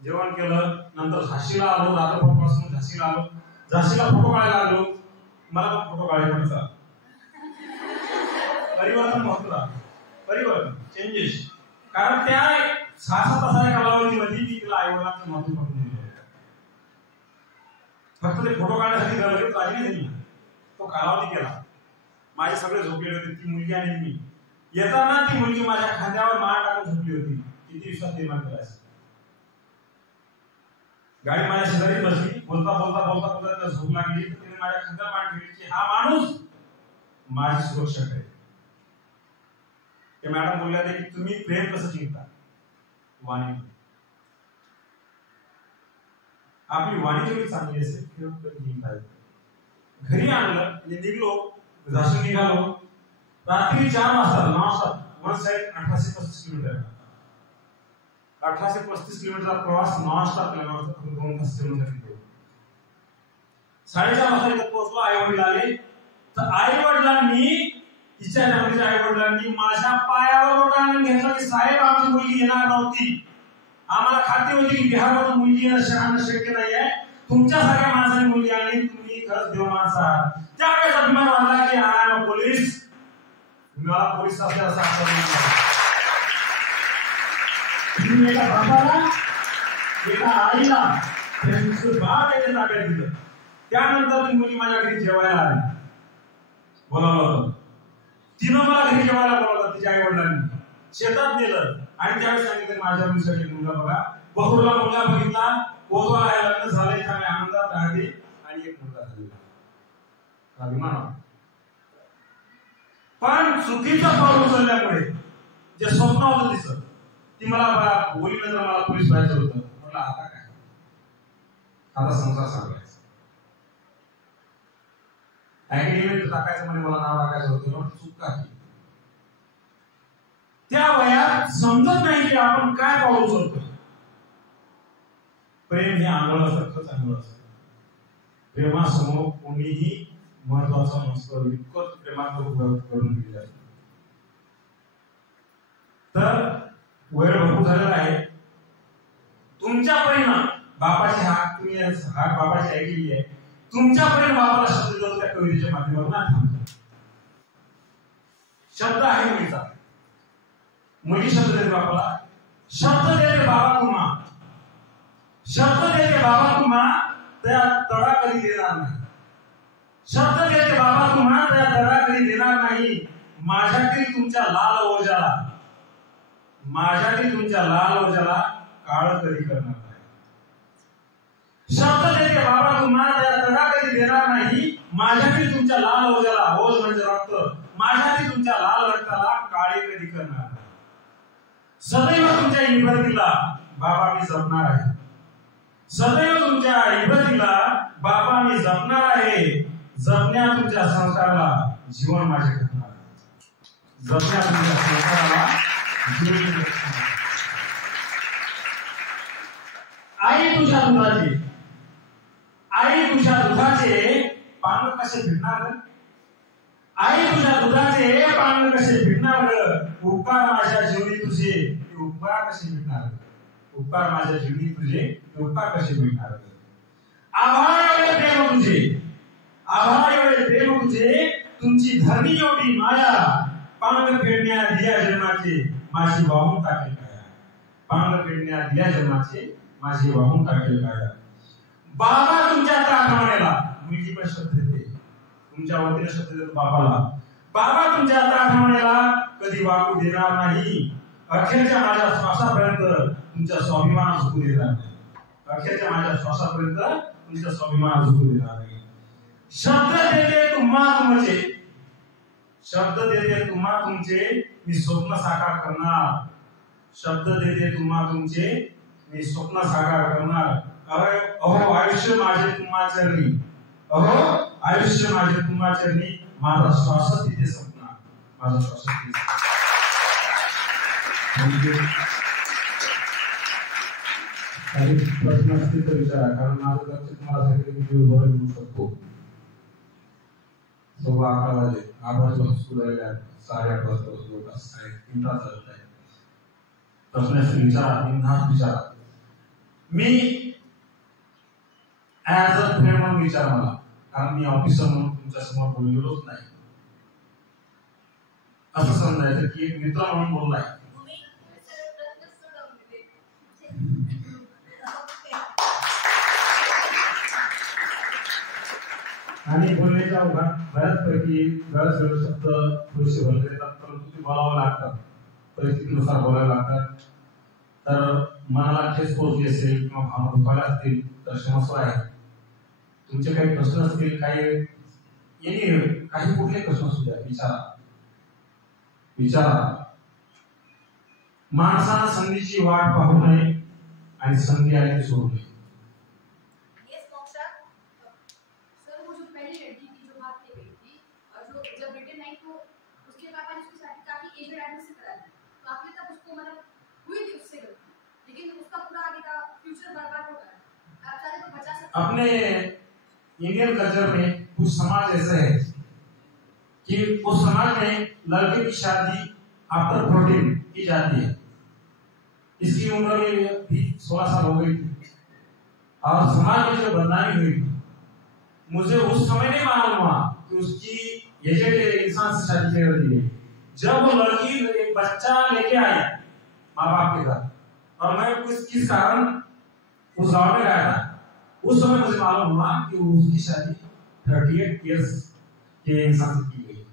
जेवण केलं. नंतर झाशीला आलो. रात्रपासून झाशीला आलो. झाशीला फोटो काढायला लागलो. मला पण फोटो काढायचा परिवर्तन होतं. परिवर्तन, चेंजेस. कारण त्या 6-7 तासाच्या कालावधीमध्ये मी तिला आईवडिलांचं महत्व पटवून दिलं होतं. फक्त ते फोटो काढण्यासाठी लगेच राजी नाही दिली, तो कालावधी केला. माझे सगळे झोपलेले होते, ती मुलगी आणि मी. येताना ती मुलगी माझ्या खांद्यावर मान टाकून झोपली होती. किती विश्वास निर्माण केला असेल. गाडी माझ्या शेजारी बसली, बोलता बोलता बोलता बोलता तिला झोप लागली. तिने माझ्या खांद्यावर मान ठेवली की हा माणूस माझी सुरक्षा करेल. ते मॅडम बोलल्या की तुम्ही प्रेम कसं जिंकता? वाणी. आपली वाणी जेवढी चांगली असेल तेवढं जिंकता येईल. घरी आणलं आणि निघलो, झाशी निघालो. रात्री 4 वाजता नॉनस्टॉप वन साइड 1835 किलोमीटर. 1835 किलोमीटरचा प्रवास नॉनस्टॉप केला. 2 तास किलोमीटर. 4:30 वाजता इथं पोहोचलो. आई वडील आले. तर आई वडिलांनी, तिच्या नवरीच्या आई वडिलांनी माझ्या पायावर लोटा आणून घेतला की साहेब आमची मुलगी येणार नव्हती. आम्हाला खात्री होती की बिहारमधून मुलगी येणं शक्य नाहीये. तुमच्यासारख्या माणसाने मुलगी आणली, तुम्ही खरंच देव माणूस आहात. त्यावेळेस अभिमान वाटला की आय एम पोलीस. मला पोलीस असल्याचा एका बापाला, एका आईला बाळ त्याच्या ताब्यात दिलं. त्यानंतर ती मुलगी माझ्या घरी जेवायला आली. बोलावलं होतं. तिनं मला घरी जेवायला बोलावलं. तिच्या आई वडिलांनी शेतात नेलं आणि त्यावेळेस सांगितलं माझ्या मुलीसाठी मुलगा बघा. बहुला मुलगा बघितला. पोहोचवा लग्न झालंय, चांगल्या आनंदात राहते आणि एक मुलगा झालेला. अभिमान. पण चुकीचं पाऊल उचलल्यामुळे जे स्वप्न होतं तिचं, ती मला बोलीनंतर मला पोलीस व्हायचं होतं. म्हटलं आता काय, आता संसार सांगायचा. अकॅडमीत टाकायचं म्हणजे मला नाव टाकायचं होतं. पण चूक का केली? त्या वयात समजत नाही की आपण काय पाऊल उचलतो. प्रेम हे आंधळ असतं, चांगलं असतं. प्रेमासमोर कोणीही महत्वाचं नसतं. इतकंच प्रेमात करून दिलेलं आहे. तर वेळ भरपूर झालेला आहे. तुमच्या परिणाम बापाची हाक, तुम्ही हाक बापाची ऐकलेली आहे. तुमच्यापर्यंत बाबाला शब्द देतो त्या कवितेच्या माध्यमातून. शब्द आहे मुलीचा. मुली शब्द देते बापाला. शब्द देते बाबा तुम्हा. शब्द देते बाबा तुम्हा, त्या तडा कधी देणार नाही. शब्द देते बाबा तुम्हा, त्या तडा कधी देणार नाही. माझ्यातील तुमच्या लाल ओझ्याला, माझ्यातील तुमच्या लाल ओझ्याला काळ कधी करणार नाही. शब्द देते बाबा तुम्हा, त्या तडा कधी देणार नाही. माझ्यातील तुमच्या लाल ओझ्याला, ओझ म्हणजे रक्त, माझ्यातील तुमच्या लाल रक्ताला काळे कधी करणार नाही. सदैव तुमच्या इबरतीला बाबा मी जपणार आहे. सदैव तुमच्या इबरतीला बाबा मी जपणार आहे. जपण्या तुमच्या संस्काराला जीवन माझे करणार आहे. जपण्या तुमच्या संस्काराला जीवन. आई तुझ्या दुधाचे, आई तुझ्या दुधाचे पान कसे भिडणार? आई तुझ्या दुधाचे पान कसे भिडणार? उपकार माझ्या जीवनी तुझे, उपकार कसे भिडणार? उपकार माझ्या जीवनी तुझे, उपकार कसे भिडणार? आभाळ एवढे प्रेम तुझे, आभाळ एवढे प्रेम तुझे, तुमची धरणी एवढी माया. पांग फेडण्या दिया जन्माचे माझी वाहून टाकेल काया. पांग फेडण्या दिया जन्माचे माझी वाहून टाकेल काया. बाबा तुमच्या आठवण्याला, मुलगी पण शब्द देते, तुमच्या वतीने शब्द देतो बाबाला. बाबा तुमच्या आठवण्याला कधी वाकू देणार नाही. अखेरच्या माझ्या श्वासापर्यंत तुमच्या स्वाभिमान झुकू देणार नाही. अखेरच्या माझ्या श्वासापर्यंत तुमच्या स्वाभिमान झुकू देणार नाही. शब्द देते तुम्हा तुमचे, शब्द देते तुम्हा तुमचे, मी स्वप्न साकार करणार. शब्द देते तुम्हा तुमचे, मी स्वप्न साकार करणार. अहो आयुष्य माझे तुम्हा चरणी, अहो आयुष्य माझे तुम्हा चरणी. माझा श्वास तिथे संपणार, माझा श्वास तिथे. काही प्रश्न असतील तर विचारा, कारण माझं लक्ष तुम्हाला सांगितलं की दिवसभर घेऊ शकतो. 11:15 वाजले. 8 वाजता स्कूल आलेले आहेत. 8:30 वाजता बसलो का 3 तास झाले आहे. प्रश्न असतील विचारा, बिनधास्त विचारा. मी ऍज अ फ्रेंड म्हणून विचार मला, कारण मी ऑफिसर म्हणून तुमच्या समोर बोललेलोच नाही. असं समजायचं की एक मित्र म्हणून बोललाय. आणि बोलण्याच्या ओघात बऱ्याच शब्द थोडेसे भरले येतात, परंतु ते बोलावं लागतात, परिस्थितीनुसार बोलायला लागतात. तर मनाला ठेस पोहोचली असेल किंवा भावना दुखावल्या असतील तर क्षमस्व आहे. तुमचे काही प्रश्न असतील, काही कुठले प्रश्न असू द्या, विचारा. माणसानं संधीची वाट पाहू नये आणि संधी आली ती सोडू नये. अपने इंडियन कल्चर में कुछ समाज ऐसे है कि उस समाज में लड़के की शादी आफ्टर 14 की जाती है. इसकी उम्र भी 16 साल हो गई थी और समाज में जो बदनामी हुई थी, मुझे उस समय नहीं मालूम हुआ कि उसकी एजेड इंसान से शादी कर दी गई. जब वो लड़की एक बच्चा लेके आई माँ बाप के घर और मैं किस कारण उस गांव में गया था, उस समय मुझे मालूम हुआ कि उसकी शादी 38 इयर्स के इंसान से की गई.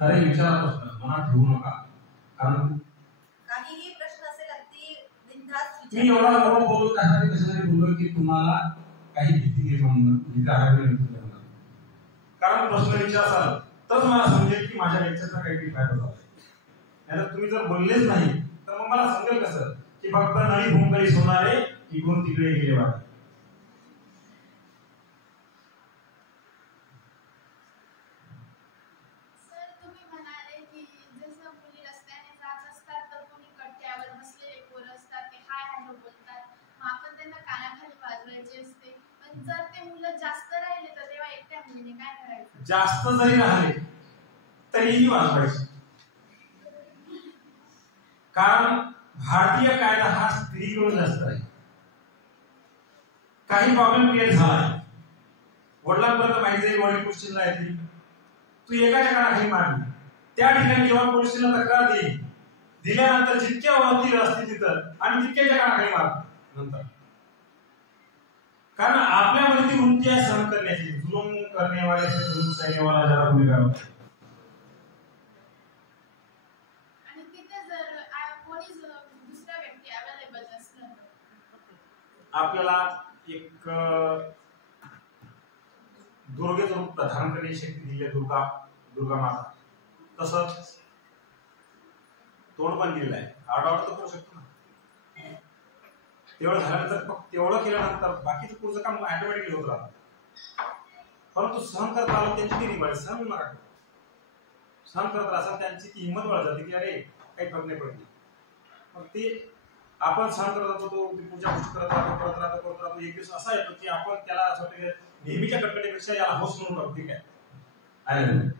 अरे विचारा प्रश्न मनात ठेवू नका, कारण काहीही प्रश्न असेल अगदी बिनधास्त मी एवढा मोठा बोलतो त्यासाठी कशासाठी बोललो की तुम्हाला काही भीती निर्माण कारण प्रश्न विचाराल तर मला समजेल की माझ्या लेक्चरचा काही फायदा झाला. नाहीतर तुम्ही जर बोललेच नाही तर मग मला समजेल कसं की फक्त नळी भूंकळी सोनारे इकडून तिकडे गेले वाट. जास्त जरी राहिले तरीही वाजवायचे, कारण भारतीय कायदा हा स्त्रीकडून जास्त आहे. काही प्रॉब्लेम क्रिएट झाला, वडिलांपर्यंत माहिती आहे, वडील पोलिसला येतील, तू एकाच्या कानाखाली मारली, त्या ठिकाणी जेव्हा पोलिसला तक्रार दिल्यानंतर जितक्या वकील असतील तिथं आणि तितक्याच्या कानाखाली मार नंतर, कारण आपल्यामध्ये ती वृत्ती आहे सहन करण्याची. जुलूम करने वाले से जुलूम सहने वाला ज्यादा गुन्हेगार होता है. आणि तिथे जर कोणी दुसरा व्यक्ती अवेलेबल नसला आपल्याला एक दुर्गेचं रूप धारण करण्याची शक्ती दिली आहे दुर्गा माता. तसंच तोंड पण दिलेलं आहे, आरडाओरड तर करू शकतो ना. तेवढं झाल्यानंतर फक्त तेवढं केल्यानंतर बाकीचं पुढचं काम ऑटोमॅटिकली होत राहतं. परंतु सहन करत आलो त्यांची ती रिवाज सहन नका. सहन करत असाल त्यांची ती हिंमत वाढत जाते की अरे काही फरक नाही पडली. मग ते आपण सहन करत राहतो, ती पूजा करत राहतो. एक दिवस असा येतो की आपण त्याला असं वाटतं की नेहमीच्या कटकटीपेक्षा याला हौस म्हणून बघतो. ठीक आहे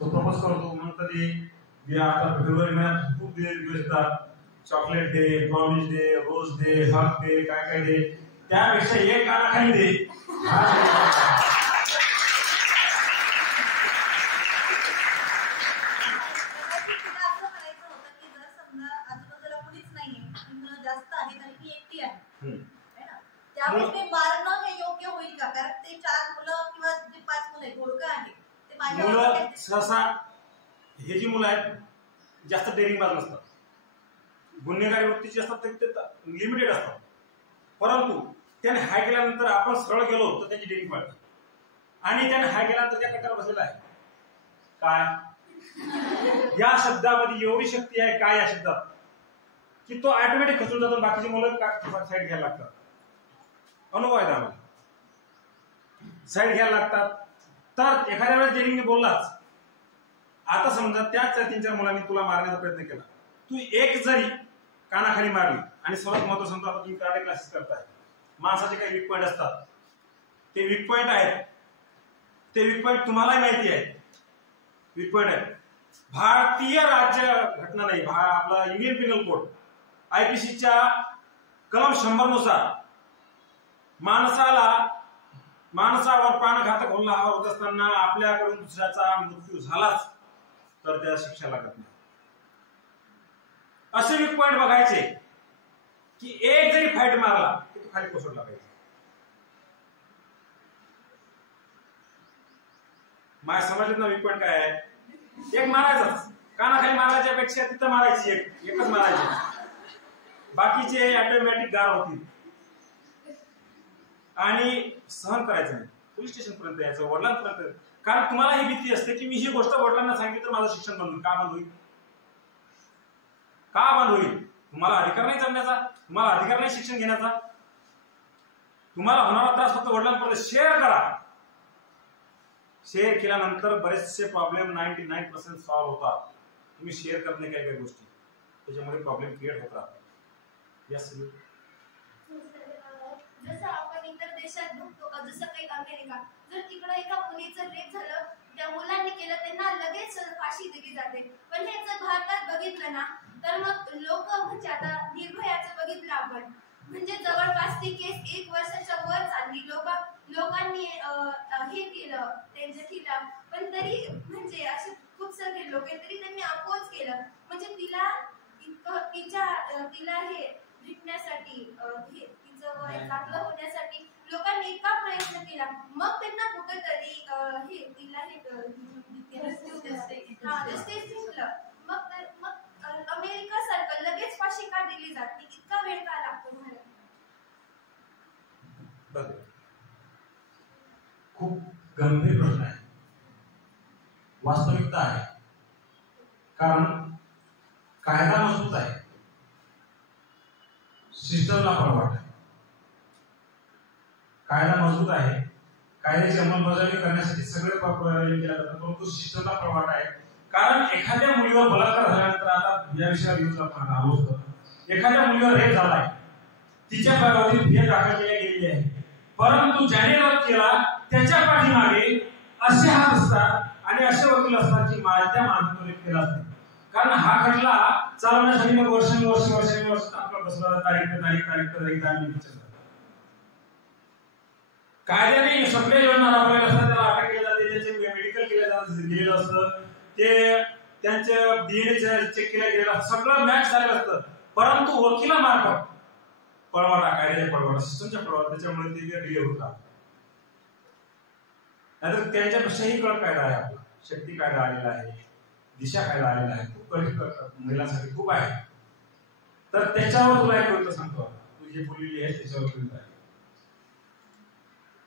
तो प्रपोज करतो म्हणतात ते आता फेब्रुवारी महिन्यात खूप दिवस येतात, chocolate day, promise day, rose day, hug day, काय डे, त्यापेक्षा एक कानाखाली दे. मुलं सहसा हे जी मुलं आहेत जास्त डेअरिंग बाज नसतात, गुन्हेगारी वृत्तीची असतात, ते लिमिटेड असतात. परंतु त्याने हाय केल्यानंतर आपण सरळ गेलो तर त्याची डेअरिंग वाढते. आणि त्याने हाय केल्यानंतर त्या कट्ट्यावर बसलेला आहे काय, या शब्दामध्ये एवढी शक्ती आहे काय या शब्दात की तो ऑटोमॅटिक खचून जातो. बाकीची मुलं साईड घ्यायला लागतात. अनुभव आहे त्यामध्ये, साईड घ्यायला लागतात. तर एखाद्या वेळेस डेअरिंगने बोललाच, आता समजा त्याच 3-4 मुलांनी तुला मारण्याचा प्रयत्न केला, तू एक जरी कानाखाली मारली आणि सर्वात महत्त्वाचं समजा तुम्ही कराटे क्लासेस करताय, माणसाचे काही वीक पॉईंट असतात, ते वीक पॉईंट आहेत, ते वीक पॉईंट तुम्हालाही माहिती आहे. वीक पॉईंट आहे भारतीय राज्य घटना नाही, आपला इंडियन पिनल कोड IPCच्या कलम 100 नुसार माणसावर प्राणघातक हुल्ला होत असताना आपल्याकडून दुसऱ्याचा मृत्यू झालाच तर त्याला शिक्षा लागत नाही. असे एक पॉइंट बघायचे की एक जरी फाईट मारला की तो खाली कोसळला पाहिजे. माझ्या समाजात वीक पॉइंट काय आहे? एक मारायचाच, कानाखाली मारायच्या पेक्षा तिथं मारायची, एकच मारायची, बाकीचे ऑटोमॅटिक गार होतील आणि सहन करायचं नाही. पोलीस स्टेशन पर्यंत यायचं, वडिलांपर्यंत. कारण तुम्हाला ही भीती असते की मी ही गोष्ट वडिलांना सांगितली तर माझं शिक्षण बंद होईल. का बंद होईल? का बंद होईल? तुम्हाला अधिकार नाही जगण्याचा, तुम्हाला अधिकार नाही शिक्षण घेण्याचा. तुम्हाला होणारा त्रास फक्त वडिलांपर्यंत शेअर करा. शेअर केल्यानंतर बरेचसे प्रॉब्लेम 99% सॉल्व्ह होतात. तुम्ही शेअर करत नाही काही गोष्टी, त्याच्यामुळे प्रॉब्लेम क्रिएट होतात. यस, जसं आपण इतर देशात बघतो का, जसं काही अमेरिका, जर तिकडे एका मुलीचं रेप झालं, त्या मुलांनी केलं, त्यांना लगेच फाशी दिली जाते. पण हे जर भारतात बघितलं ना तर मग लोक म्हणजे आता निर्भयाचं बघितलं आपण, म्हणजे जवळपास ती केस 1 वर्षाच्या वर चालली. लोकांनी हे केलं त्यांच्या तिला, पण तरी म्हणजे असे खूप सगळे लोक तरी त्यांनी अपोज केलं. म्हणजे तिला हे भेटण्यासाठी, हे तिचं वय चांगलं होण्यासाठी लोकांनी इतका प्रयत्न केला. मग त्यांना कुठेतरी हे तिला जस्टिस भेटलं. मग अमेरिका सारखं लगेच फाशी का दिली जाते? इतका वेळ का लागतो मला? खूप गंभीर प्रश्न आहे, वास्तविकता आहे. कारण कायदा मजबूत आहे, सिस्टमला परवाट आहे. कायदा मजबूत आहे, कायद्याची अंमलबजावणी करण्यासाठी सगळे प्रयत्न केले जातात, परंतु सिस्टमला परवाट आहे. कारण एखाद्या मुलीवर बलात्कार झाल्यानंतर, आता या विषयावर यूज आपण आलो होतो, एखाद्या मुलीवर रेप झालाय, तिच्या बाबतीत फिर्याद दाखल केली गेलेली आहे, परंतु ज्याने रेप केला त्याच्या पाठीमागे असे हात असतात आणि असे वकील असतात की त्या माणसाने रेप केला असतो. कारण हा खटला चालवण्यासाठी मग वर्ष आपला बसला तारीख. कायद्याने सगळे योजना राबवलेल्या असतात, त्याला अटक केली जाते, त्याचे मेडिकल गेलेलं असतं, ते त्यांचं DNA चेक केलं गेलेलं, सगळं मॅच झालेलं असतं. परंतु वकिलामार्फत पळवाटा, कायद्याच्या पळवाटा, सिस्टमच्या पळवाटा, त्याच्यामुळे ते डिले होतात. नाहीतर त्यांच्यापेक्षाही कडक कायदा आहे आपला. शक्ती कायदा आलेला आहे, दिशा कायदा आलेला आहे, खूप कठीण महिलांसाठी खूप आहे. तर त्याच्यावर तुला एक कविता सांगतो. तू जे बोललेली आहे त्याच्यावर कविता आहे.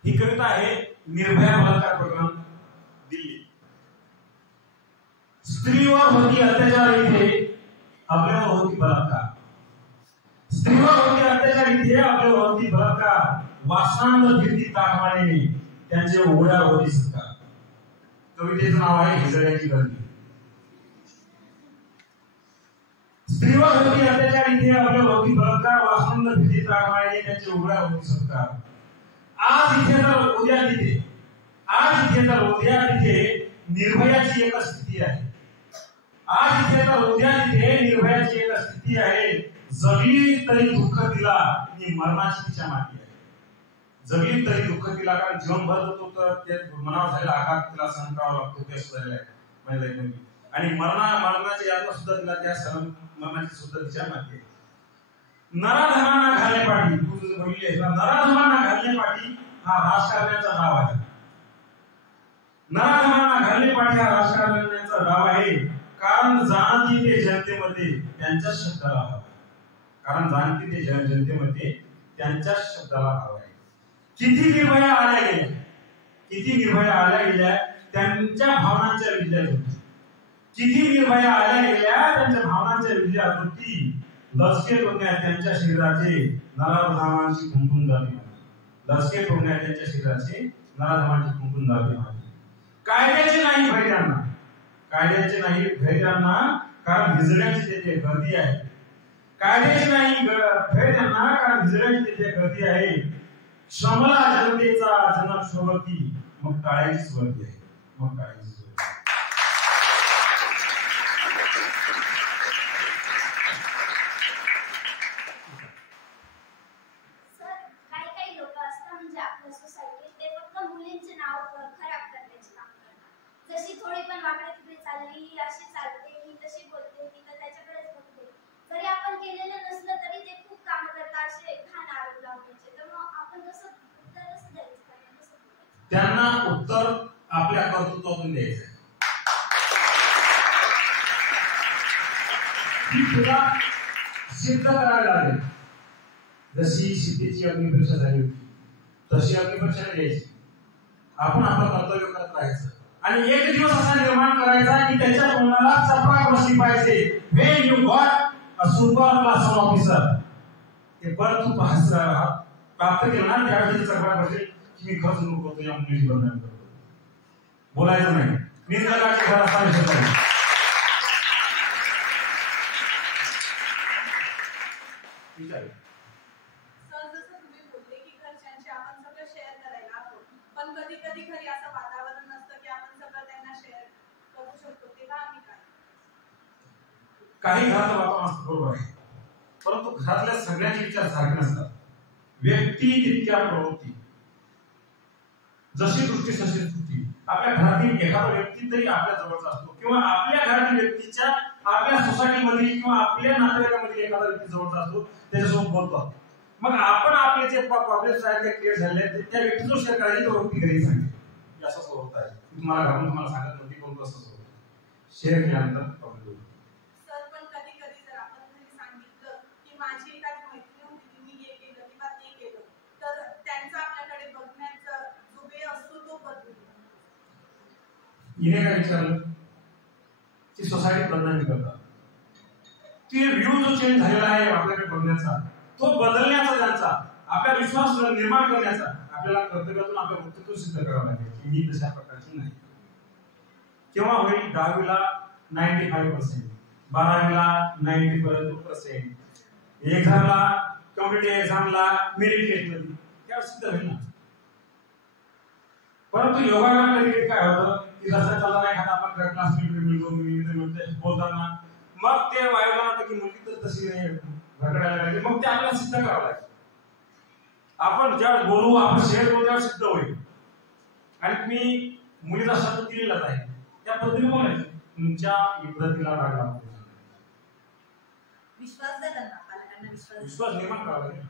ही कविता आहे निर्भया बलात्कार प्रकरण, दिल्ली. स्त्रीवर होती अत्याचार इथे, आपल्यावर होती बलात्कार. स्त्रीवर होती अत्याचार इथे, आपल्यावर होती बलात्कार. वासनांवर फिरती ताकमाने, त्यांचे ओढ्या होती सत्कार. कवितेचं नाव आहे हिजड्याची गर्दी. स्त्रीवर होती अत्याचार इथे, आपल्यावर होती बलात्कार. वासनांवर फिरती ताकमाने, त्यांचे ओढ्या होती सत्कार. आज इथे तर उद्या तिथे, आज इथे तर उद्या तिथे निर्भयाची एक स्थिती आहे. आज इथे तर उद्या तिथे निर्भयाची एक स्थिती आहे. जगली तरी दुःख तिला आणि मरणाची तिच्या माती आहे. जगली तरी दुःख तिला, कारण जीवनभर होतो तर ते मनावर झालेला आघात तिला सहन करावा लागतो, ते सुद्धा आहे. आणि मरणाच्या यातनं सुद्धा तिला त्या सहन मरणाची सुद्धा तिच्या माती आहे. नराधमांना घालणे पाठी, तू जर बोलली आहेस ना, नराधमांना घालणे पाठी हा राजकारण्याचा डाव आहे. नराधमांना घालणे पाठी हा राजकारण्याचा डाव आहे. कारण जाणती ते जनतेमध्ये त्यांच्याच शब्दाला भाव आहे. कारण जाणती ते जनतेमध्ये त्यांच्याच शब्दाला भाव आहे. किती निर्भया आल्या गेल्या, किती निर्भया आल्या गेल्या त्यांच्या भावनांच्या विजयावृत्ती. किती निर्भया आल्या गेल्या त्यांच्या भावनांच्या विजयावृत्ती. लसके तोडण्यात त्यांच्या शरीराचे नराधमांची कुंकून झाली. लसके तोडण्यात त्यांच्या शरीराचे नराधमांची कुंकून झाली. कायद्याचे नाही भय त्यांना, कायद्याचे नाही भय त्यांना, कारण हिजड्याची तेथे गर्दी आहे. कायद्याचे नाही भय त्यांना, कारण हिजड्याची तेथे गर्दी आहे. श्रमला जनतेचा जनक सोबती, मग टाळ्याचीच गर्दी आहे, मग टाळ्याचीच गर्दी. ही अशी चालते, ही तशी बोलते, ही तर त्याच्याकडेच बघते. जरी आपण केलेलं नसलं तरी ते खूप काम करतात असे घाण आरोप लावण्याचे. तर मग आपण कसं उत्तरच द्यायचं, कसं बोलायचं? त्यांना उत्तर आपल्या कर्तृत्वातून द्यायचं. ती तुला सिद्ध करायला लागेल. जशी सीतेची अग्निपरीक्षा झाली होती तशी अग्निपरीक्षा द्यायची. आपण आपलं कर्तव्य करत राहायचं आणि एक दिवस असा निर्माण करायचा की त्याच्या तोंडाला चपराक बसली पाहिजे. When you got a super class officer, ते पण तू प्राप्त केलं ना त्यावेळी चपराक बसेल की मी खर्च करतो या मुलीची बदनामी करतो. बोलायचं नाही. निंदकाचे घर असता विषय नाही. सर जसं तुम्ही बोलले की घरच्यांशी आपण सगळं शेअर करायला हवं, पण कधी कधी घरी असं वातावरण नसतं की आपण सगळं त्यांना शेअर करू शकतो, तेव्हा आम्ही काय? काही घराचं वातावरण असतं, बरोबर आहे, परंतु घरातल्या सगळ्यांचे विचार सारखे नसतात. व्यक्ती तितक्या प्रवृत्ती, जशी दृष्टी तशी कृती. आपल्या घरातील एखादा व्यक्ती तरी आपल्या जवळचा असतो किंवा आपल्या घरातील व्यक्तीच्या आपल्या सोसायटीमध्ये किंवा आपल्या नातेवाईकामध्ये एखादा व्यक्ती जवळचा असतो, त्याच्यासोबत बोलतो. मग आपण आपले जे प्रॉब्लेम्स आहेत ते क्लिअर झाले आहेत त्या व्यक्तीला शेअर करायचे, तो व्यक्ती घरी सांगेल असं होत आहे. तुम्हाला घालून तुम्हाला सांगत नव्हती कोणतं असं होतं. शेअर केल्यानंतर प्रॉब्लेम होतो. सर पण कधी कधी जर आपण घरी सांगितलं की माझी एखादी मैत्रीण होती की मी हे केलं किंवा ते केलं, तर त्यांचा आपल्याकडे बघण्याचा जो वे असतो तो बदलतो. हिने काय विचारलं, ती सोसायटी बदनामी करतात. ती व्ह्यू जो चेंज झालेला आहे आपल्याकडे बघण्याचा, तो बदलण्याचा, त्यांचा आपला विश्वास निर्माण करण्याचा आपल्याला कर्तव्यातून आपल्या वक्तव्य सिद्ध करावं लागेल की मी तशा प्रकारची नाही. केव्हा होईल? 10वीला 95%, 12वीला 90%, एक्झामला कॉम्पिटेटिव्ह एक्झामला मेरिट लिस्टमध्ये त्या सिद्ध होईल ना. परंतु योगायोगाने कधी काय होतं की रस्ता चालला नाही खात आपण क्लासमेट मिळतो बोलताना मग ते वाईला वाटतं की मुलगी तर तशी भरकडायला लागली, मग ते आपल्याला सिद्ध करावं लागेल. आपण ज्यावेळेस बोलू, आपण शेअर करू त्यावेळेस सिद्ध होईल. आणि तुम्ही मुलीचा शब्द दिलेलाच आहे त्या पद्धतीने बोलायचं. तुमच्या इब्रतीला राग लागतो. विश्वास द्या त्यांना, पालकांना विश्वास निर्माण करावा लागेल.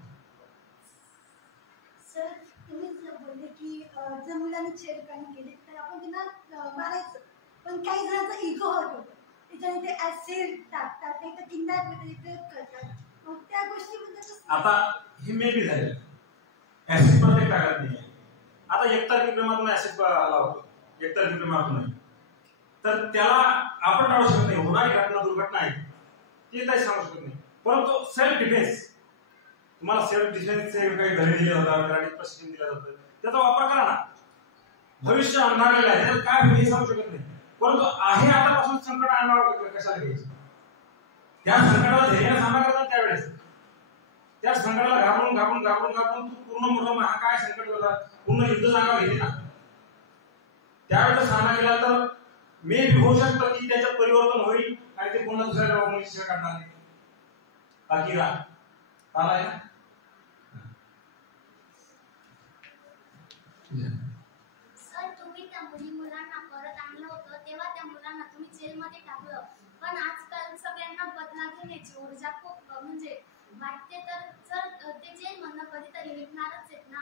सर तुम्ही बोलले की जर मुलांनी छेडखानी केली तर आपण त्यांना मारायचं, पण काही जणांचा इगो हर्ट होतो, त्याच्याने ते ऍसिड टाकतात, नाही तर किंडामध्ये प्रयोग करतात. मग त्या गोष्टीबद्दल आता हे मे बी झाले ऍसिड प्रत्येक टाकत नाही. आता एकतर्फी प्रेमातून ऍसिड आला होतो, एकतर्फी प्रेमातून नाही, तर त्याला आपण टाळू शकत नाही. होणारी घटना दुर्घटना आहे ते काही सांगू शकत नाही. परंतु सेल्फ डिफेन्स, तुम्हाला सेल्फ डिफेन्सचे काही धडे दिले जातात, कराटे प्रशिक्षण दिलं जातं, त्याचा वापर करा ना. भविष्य अंधारलेलं आहे, त्यात काय होईल हे सांगू शकत नाही. परंतु आहे आतापासून संकट आणणार कशाला घ्यायचं? त्या संकटाला धैर्याने सामना करतात त्यावेळेस. त्या संकटाला घाबरून घाबरून घाबरून घाबरून तू पूर्ण मोठं हा काय संकट होता पूर्ण युद्ध जागा घेते ना. त्यावेळेस सामना केला तर मे बी होऊ शकतं की त्याच्यात परिवर्तन होईल आणि ते पुन्हा दुसऱ्या मुलीची शिवाय काढणार नाही. अकिरा आलाय ना. सर तुम्ही त्या मुलांना परत आणलं होतं तेव्हा त्या मुलांना तुम्ही जेलमध्ये टाकलं, पण आजकाल सगळ्यांना बदला घेण्याची ऊर्जा खूप म्हणजे वाटते. तर ते जेलमधनं कधीतरी निघणारच आहेत ना,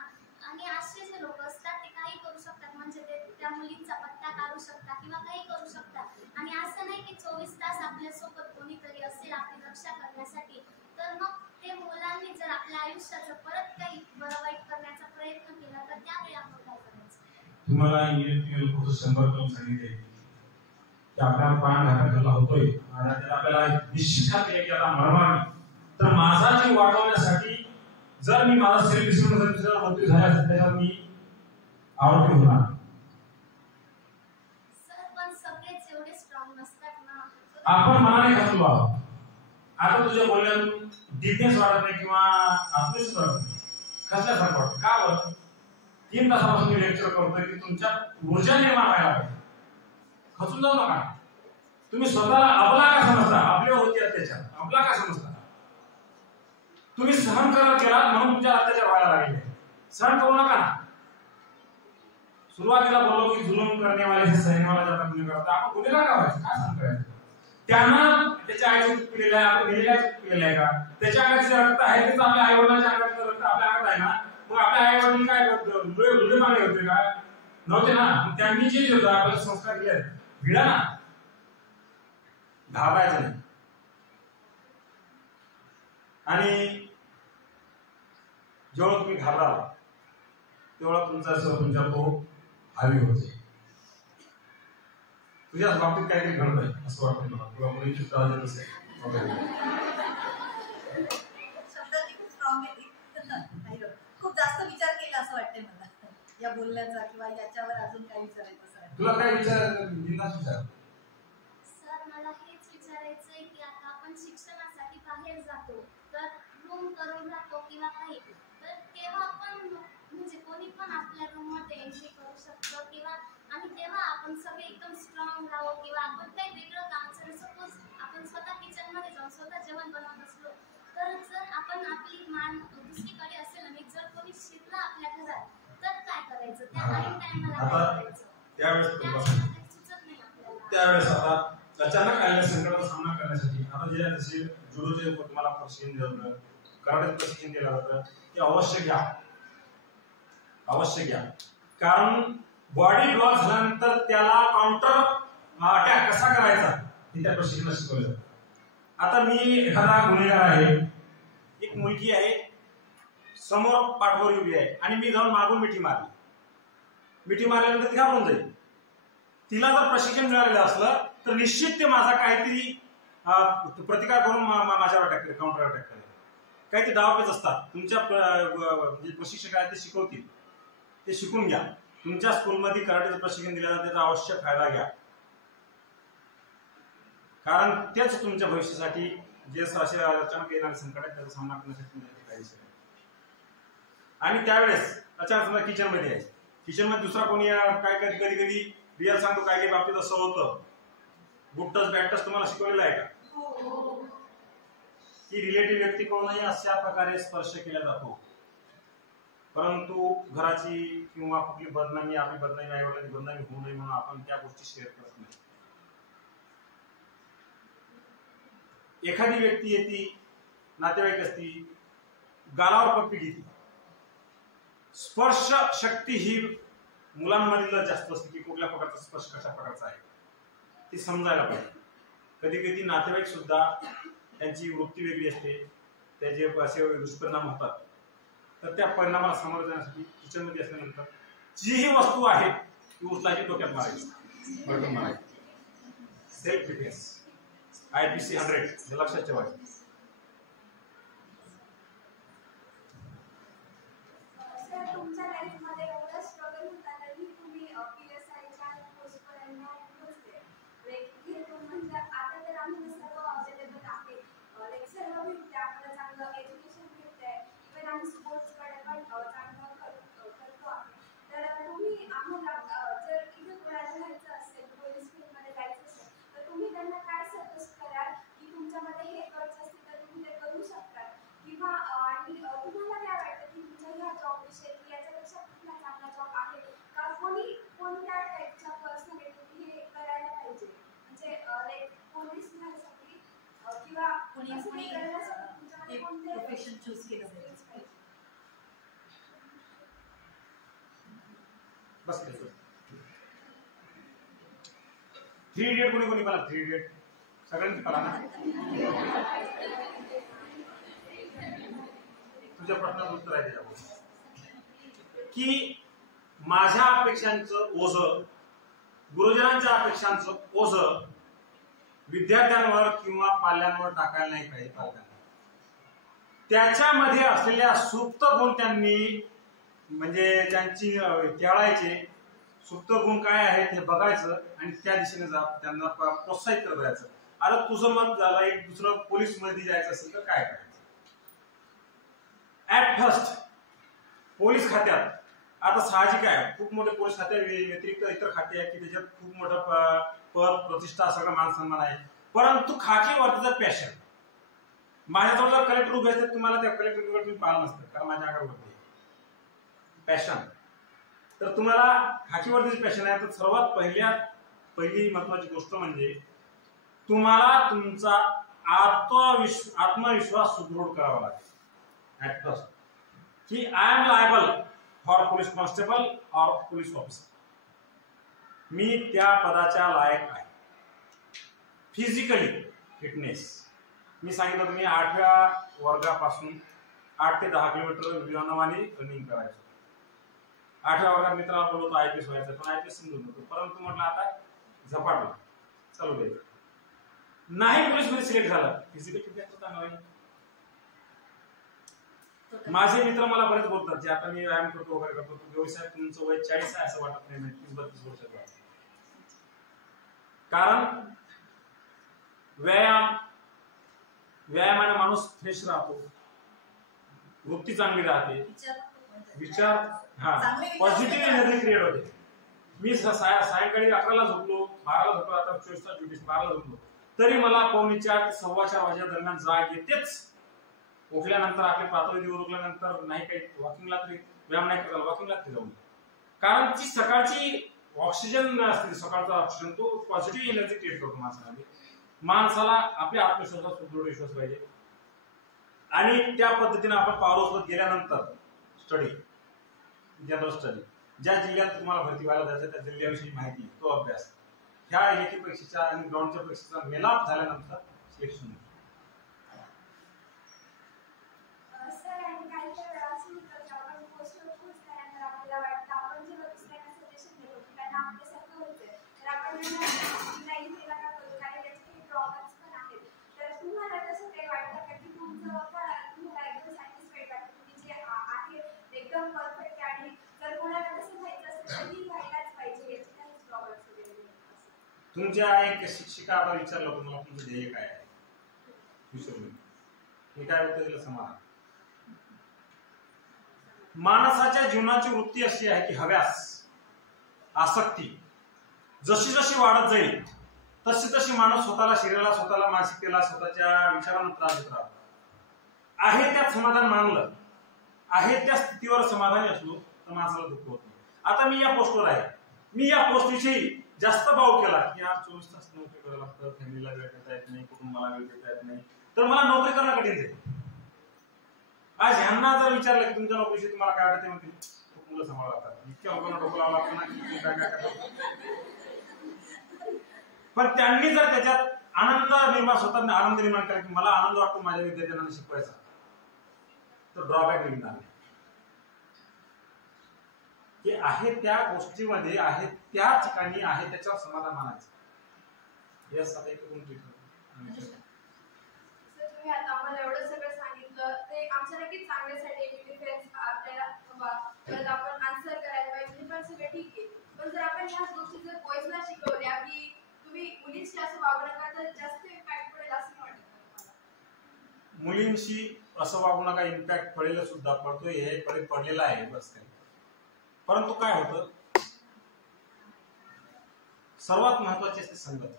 आणि असे जे लोक असतात ते काही करू शकतात, म्हणजे ते त्या मुलींचा पत्ता काढू शकतात किंवा काही करू शकतात. आणि असं नाही की 24 तास आपल्यासोबत कोणीतरी असेल आपली रक्षा करण्यासाठी. तर मग ते मुलांनी जर आपल्या आयुष्याचं परत काही बरं वाईट करण्याचा प्रयत्न केला तर त्यावेळी आपण काय करायचं? तुम्हाला इंग्लिश कोर्स 100 करून सांगितले की आपल्याला प्राणघातक हल्ला होतोय आणि आपल्याला निश्चित खात्री आहे की आता मरणार. तर माझा जीव वाढवण्यासाठी जर मी माझा सेल्फ डिसिप्लिन मृत्यू झाला असेल त्याच्यावर मी आरोपी होणार. सर पण सगळेच एवढे स्ट्रॉंग नसतात ना. आपण मनाने खचलो आहोत. आता तुझ्या बोलण्यातून डिफेन्स वाढत नाही किंवा आत्मविश्वास वाढत नाही, खचल्यासारखं वाटतं. का बरं? 3 तासापासून मी लेक्चर करतोय की तुमच्या ऊर्जा निर्माण व्हायला पाहिजे. खचून जाऊ नका. तुम्ही स्वतःला आपला का समजता? आपले होते अत्याचार आपला का समजता? तुम्ही सहन करत गेला म्हणून तुमच्या अत्याचार व्हायला लागले. सहन करू नका ना. सुरुवातीला बोललो की जुलूम करणे वाले सैन्यवाला जातात गुन्हेगार, आपण गुन्हेगार का व्हायचं, काय सांगताय? त्यांना त्याच्या आईचं दूध पिलेलं आहे, आपण मेलेल्या दूध पिलेलं आहे का? त्याच्या अंगाचे रक्त आहे तेच आपल्या आई वडिलांच्या अंगातलं रक्त आपल्या अंगात आहे ना. मग आपल्या आई वडील काय लुळे मागे होते का? नव्हते ना. मग त्यांनी जे होतं आपल्याला संस्कार केले भिडा ना, घाबरायचं नाही. आणि जेव्हा तुम्ही घाबराल तेव्हा तुमच्या तो हावी होते. तुझ्याच बाबतीत काहीतरी घडतंय असं वाटतं मला, तुला मुलीची त्रास देत असेल. शब्दाची खूप स्ट्रॉंग आहे. खूप जास्त विचार केला असं वाटतंय मला या बोलण्याचा, किंवा याच्यावर अजून काही विचारायचं असं. तुला काय विचार? सर मला हेच विचारायचंय की आता आपण शिक्षणासाठी बाहेर जातो तर रूम करून राहतो किंवा काही, तर तेव्हा आपण म्हणजे कोणी पण आपल्या रूम मध्ये एंट्री करू शकतो किंवा आणि तेव्हा आपण सगळे एकदम स्ट्रॉंग राहू किंवा आपण काही वेगळं काम करू. सपोज आपण स्वतः किचन मध्ये जाऊन स्वतः जेवण बनवत असलो तर जर आपण आपली मान दुसरीकडे असेल आणि जर कोणी शिरला आपल्या घरात तर काय करायचं? त्या नवीन टाइमला काय करायचं? त्यावेळेस सुचत नाही आपल्याला. त्यावेळेस आता अचानक आलेल्या संकटाचा सामना करण्यासाठी आता जे जसे जुडोचे तुम्हाला प्रशिक्षण दिलं जातं, कराटे प्रशिक्षण दिलं जातं, ते अवश्य घ्या. कारण बॉडी ब्लॉक झाल्यानंतर त्याला काउंटर अटॅक कसा करायचा हे त्या प्रशिक्षणात शिकवलं जातं. आता मी एखादा गुन्हेगार आहे, एक मुलगी आहे समोर पाठवर उभी आहे आणि मी जाऊन मागून मिठी मारल्यानंतर ती घाबरून जाईल. तिला जर प्रशिक्षण मिळालेलं असलं तर निश्चित ते माझा काहीतरी प्रतिकार करून माझ्यावर अटॅक करेल, काउंटर अटॅक करेल. काही ते डावपेच असतात तुमच्या जे प्रशिक्षक आहेत ते शिकवतील, ते शिकून घ्या. तुमच्या स्कूलमध्ये कराटेचं प्रशिक्षण दिलं जातं, त्याचा अवश्य फायदा घ्या. कारण तेच तुमच्या भविष्यासाठी जे असे अचानक येणारे संकट आहेत त्याचा सामना करण्यासाठी फायदेशीर आहे. आणि त्यावेळेस अचानक समजा किचनमध्ये आहे, किचनमध्ये दुसरा कोणी काय कधी रिअल सांगतो काही बाबतीत असं होतं. गुड टच बॅड टच तुम्हाला शिकवलेलं आहे का? की रिलेटिव्ह व्यक्तीकडूनही अशा प्रकारे स्पर्श केला जातो, परंतु घराची किंवा कुठली बदनामी, आपली बदनामी, आई वडिलांची बदनामी होऊ नये म्हणून आपण त्या गोष्टी शेअर करत नाही. एखादी व्यक्ती येते, नातेवाईक असती, गालावर पप्पी घेते. स्पर्श शक्ती ही मुलांमधील जास्त असते की कुठल्या प्रकारचा स्पर्श कशा प्रकारचा आहे ती समजायला पाहिजे. कधी कधी नातेवाईक सुद्धा त्यांची वृत्ती वेगळी असते, त्याचे असे दुष्परिणाम होतात. तर त्या परिणामाला सामोरे जाण्यासाठी किचनमध्ये असल्यानंतर जीही वस्तू आहे ती उचलायची, डोक्यात मारायची, बटन मारायची. सेल्फ डिफेन्स IPC 100 हे लक्षात ठेवायचं. सर तुमच्या लाईफमध्ये एवढं स्ट्रगल होतानाही तुम्ही PSIच्या पोस्टपर्यंत पोहोचले. लाईक म्हणजे आता तर आम्ही सर्व अवेलेबल आहे, लाईक सर्व भेटते, आपल्याला चांगलं एज्युकेशन भेटतंय, इव्हन आम्ही स्पोर्ट्सकडे पण चांगलं करतो आहे. तर तुम्ही आम्हाला जर इथे कोणाला जायचं असेल, पोलीस फील्डमध्ये जायचं असेल तर तुम्ही त्यांना काय सजेस्ट कराल की तुमच्यामध्ये हे गट्स असतील तर तुम्ही ते करू शकता, किंवा आणि तुम्हाला काय वाटतं की तुमच्या ह्या जॉबविषयी की याच्यापेक्षा कुठला चांगला जॉब आहे का? कोणत्या टाईपच्या पर्सनॅलिटी हे करायला पाहिजे, म्हणजे लाईक पोलीस झाल्यासाठी किंवा कोणी करण्यासाठी तुमच्यामध्ये कोणते प्रोफेशन चूज केलं पाहिजे? बस 3 इडियट कोणी पाला? 3 इडियट सगळ्यांनी पाला ना? तुझ्या प्रश्नाचं उत्तर आहे त्याच्यावर की माझ्या अपेक्षांचं ओझं, गुरुजनांच्या अपेक्षांचं ओझं विद्यार्थ्यांवर किंवा पाल्यांवर टाकायला नाही पाहिजे. पालकांना त्याच्यामध्ये असलेल्या सुप्त गुण त्यांनी म्हणजे त्यांची त्याळायचे, सुप्त गुण काय आहेत हे बघायचं आणि त्या दिशेने त्यांना प्रोत्साहित करत राहायचं. आता तुझं मत झालं एक दुसरं पोलीस मध्ये जायचं असेल तर काय करायचं? ऍट फर्स्ट पोलीस खात्यात आता साहजिक आहे, खूप मोठे पोलीस खात्या व्यतिरिक्त इतर खाते आहेत की त्याच्यात खूप मोठं पद, प्रतिष्ठा, सगळं मान सन्मान आहे. परंतु खाकीवरचं पॅशन, माझ्याजवळ जर कलेक्टर उभे असतात तुम्हाला त्या कलेक्टर तुम्ही पाहिलं नसतं कारण माझ्या अंगावरती पॅशन. तर तुम्हाला खाकीवरतीच पॅशन आहे तर सर्वात पहिली महत्वाची गोष्ट म्हणजे तुम्हाला तुमचा आत्मविश्वास सुदृढ करावा लागेल ऍट फर्स्ट की I am liable for police constable और पोलीस ऑफिसर. मी त्या पदाच्या लायक आहे. फिजिकली फिटनेस मी सांगितलं तुम्ही 8व्या वर्गापासून 8 ते 10 किलोमीटर विमानाने रनिंग करायचं. 8व्या वर्गात मित्राला बोलवतो IPS व्हायचं पण IPS समजून नव्हतं परंतु म्हटलं आता झपाटलं चालू द्यायचं. नाही पोलीस मध्ये सिलेक्ट झालं फिजिकल फिटनेस होता नाही. माझे मित्र मला बरेच बोलतात जे आता मी व्यायाम करतो वगैरे करतो व्यवसाय तुमचं वय 40 आहे असं वाटत नाही 30-32 वर्षाचं आहे. कारण व्यायामाने माणूस फ्रेश राहतो वृत्ती चांगली राहते विचार पॉझिटिव्ह एनर्जी क्रिएट होते. मी सायंकाळी 11ला झोपलो 12ला झोपलो आता 24 तास ड्युटी 12ला झोपलो तरी मला 3:45 ते 4:15 वाजेच्या दरम्यान जाग येतेच. उठल्यानंतर आपले प्रातःविधी उरकल्यानंतर नाही काही वॉकिंगला तरी व्यायाम नाही करायला वॉकिंगला तरी जाऊन कारण ती सकाळची ऑक्सिजन असते सकाळचा ऑक्सिजन तो पॉझिटिव्ह एनर्जी क्रिएट करतो माणसामध्ये. माणसाला आपल्या आत्मविश्वासात सुदृढ विश्वास पाहिजे आणि त्या पद्धतीने आपण पावलं उचलत गेल्यानंतर स्टडी जनरल स्टडी ज्या जिल्ह्यात तुम्हाला भरती व्हायला जायचं त्या जिल्ह्याविषयी माहिती तो अभ्यास ह्या लेखी परीक्षेच्या आणि ग्राउंडच्या परीक्षेचा मेलाप झाल्यानंतर सिलेक्शन होतं. सर आणि काही वेळा असं होतं की आपण पोस्टवर पोहोचल्यानंतर आपल्याला वाटतं आपण जेव्हा दुसऱ्यांना सजेशन देतो की त्यांना आपल्यासारखं होतंय तर आपण त्यांना नाही हे नका करू कारण याचे काही ड्रॉबॅक्स पण आहेत. तर तुम्हाला तसं काही वाटतं का की तुम्हाला एकदम सॅटिस्फाईड वाटतं तुम्ही जे आहे एकदम परफेक्ट आणि जर कोणाला तसं व्हायचं असेल तर ती व्हायलाच पाहिजे याचे काही ड्रॉबॅक्स वगैरे तुमच्या एक शिक्षिका आता विचारलं तुम्हाला तुमचं ध्येय काय आहे विचारलं मी काय उत्तर दिलं समाधान. माणसाच्या जीवनाची वृत्ती अशी आहे की हव्यास आसक्ती जशी जशी वाढत जाईल तशी तशी माणूस स्वतःला शरीराला स्वतःला मानसिकतेला स्वतःच्या विचारांना त्रास देत राहतो. आहे त्यात समाधान मानलं आहे त्या स्थितीवर समाधानी असलो तर माणसाला दुःख होत नाही. आता मी या पोस्टवर आहे मी या पोस्ट विषयी जास्त भाव केला की यार 24 तास नोकरी करायला लागतं फॅमिलीला वेळ देता येत नाही कुटुंबाला वेळ देता येत नाही तर मला नोकरी करणं कठीण जाईल. आज ह्यांना जर विचारलं की तुमच्या नोकरीविषयी तुम्हाला काय वाटतं म्हणतील खूप मुलं सांभाळावं लागतात इतक्या लोकांना डोकं लावावं लागतं ना की काय काय करतात. पण त्यांनी जर त्याच्यात आनंद निर्माण स्वतः आनंद निर्माण केला की मला आनंद वाटतो माझ्या विद्यार्थ्यांना शिकवायचा तर ड्रॉबॅक निघणार नाही. की आहे त्या गोष्टीमध्ये आहे त्या ठिकाणी आहे त्याच्यावर समाधान मानायचं. यस आता एक तुम्ही आता आम्हाला एवढं सगळं सांगितलं ते आमच्या नक्कीच चांगल्यासाठी डिफेन्स आपल्याला परत आपण आन्सर करायला पाहिजे पण सगळं ठीक आहे. पण जर आपण ह्या गोष्टी जर बॉईजला शिकवल्या की तुम्ही मुलींशी असं वागू नका तर जास्त इम्पॅक्ट पडेल असं वाटतं मला. मुलींशी असं वागू नका इम्पॅक्ट पडेल सुद्धा पडतोय हे पडलेला आहे बस काही. परंतु काय होतं सर्वात महत्वाचे असते संगत.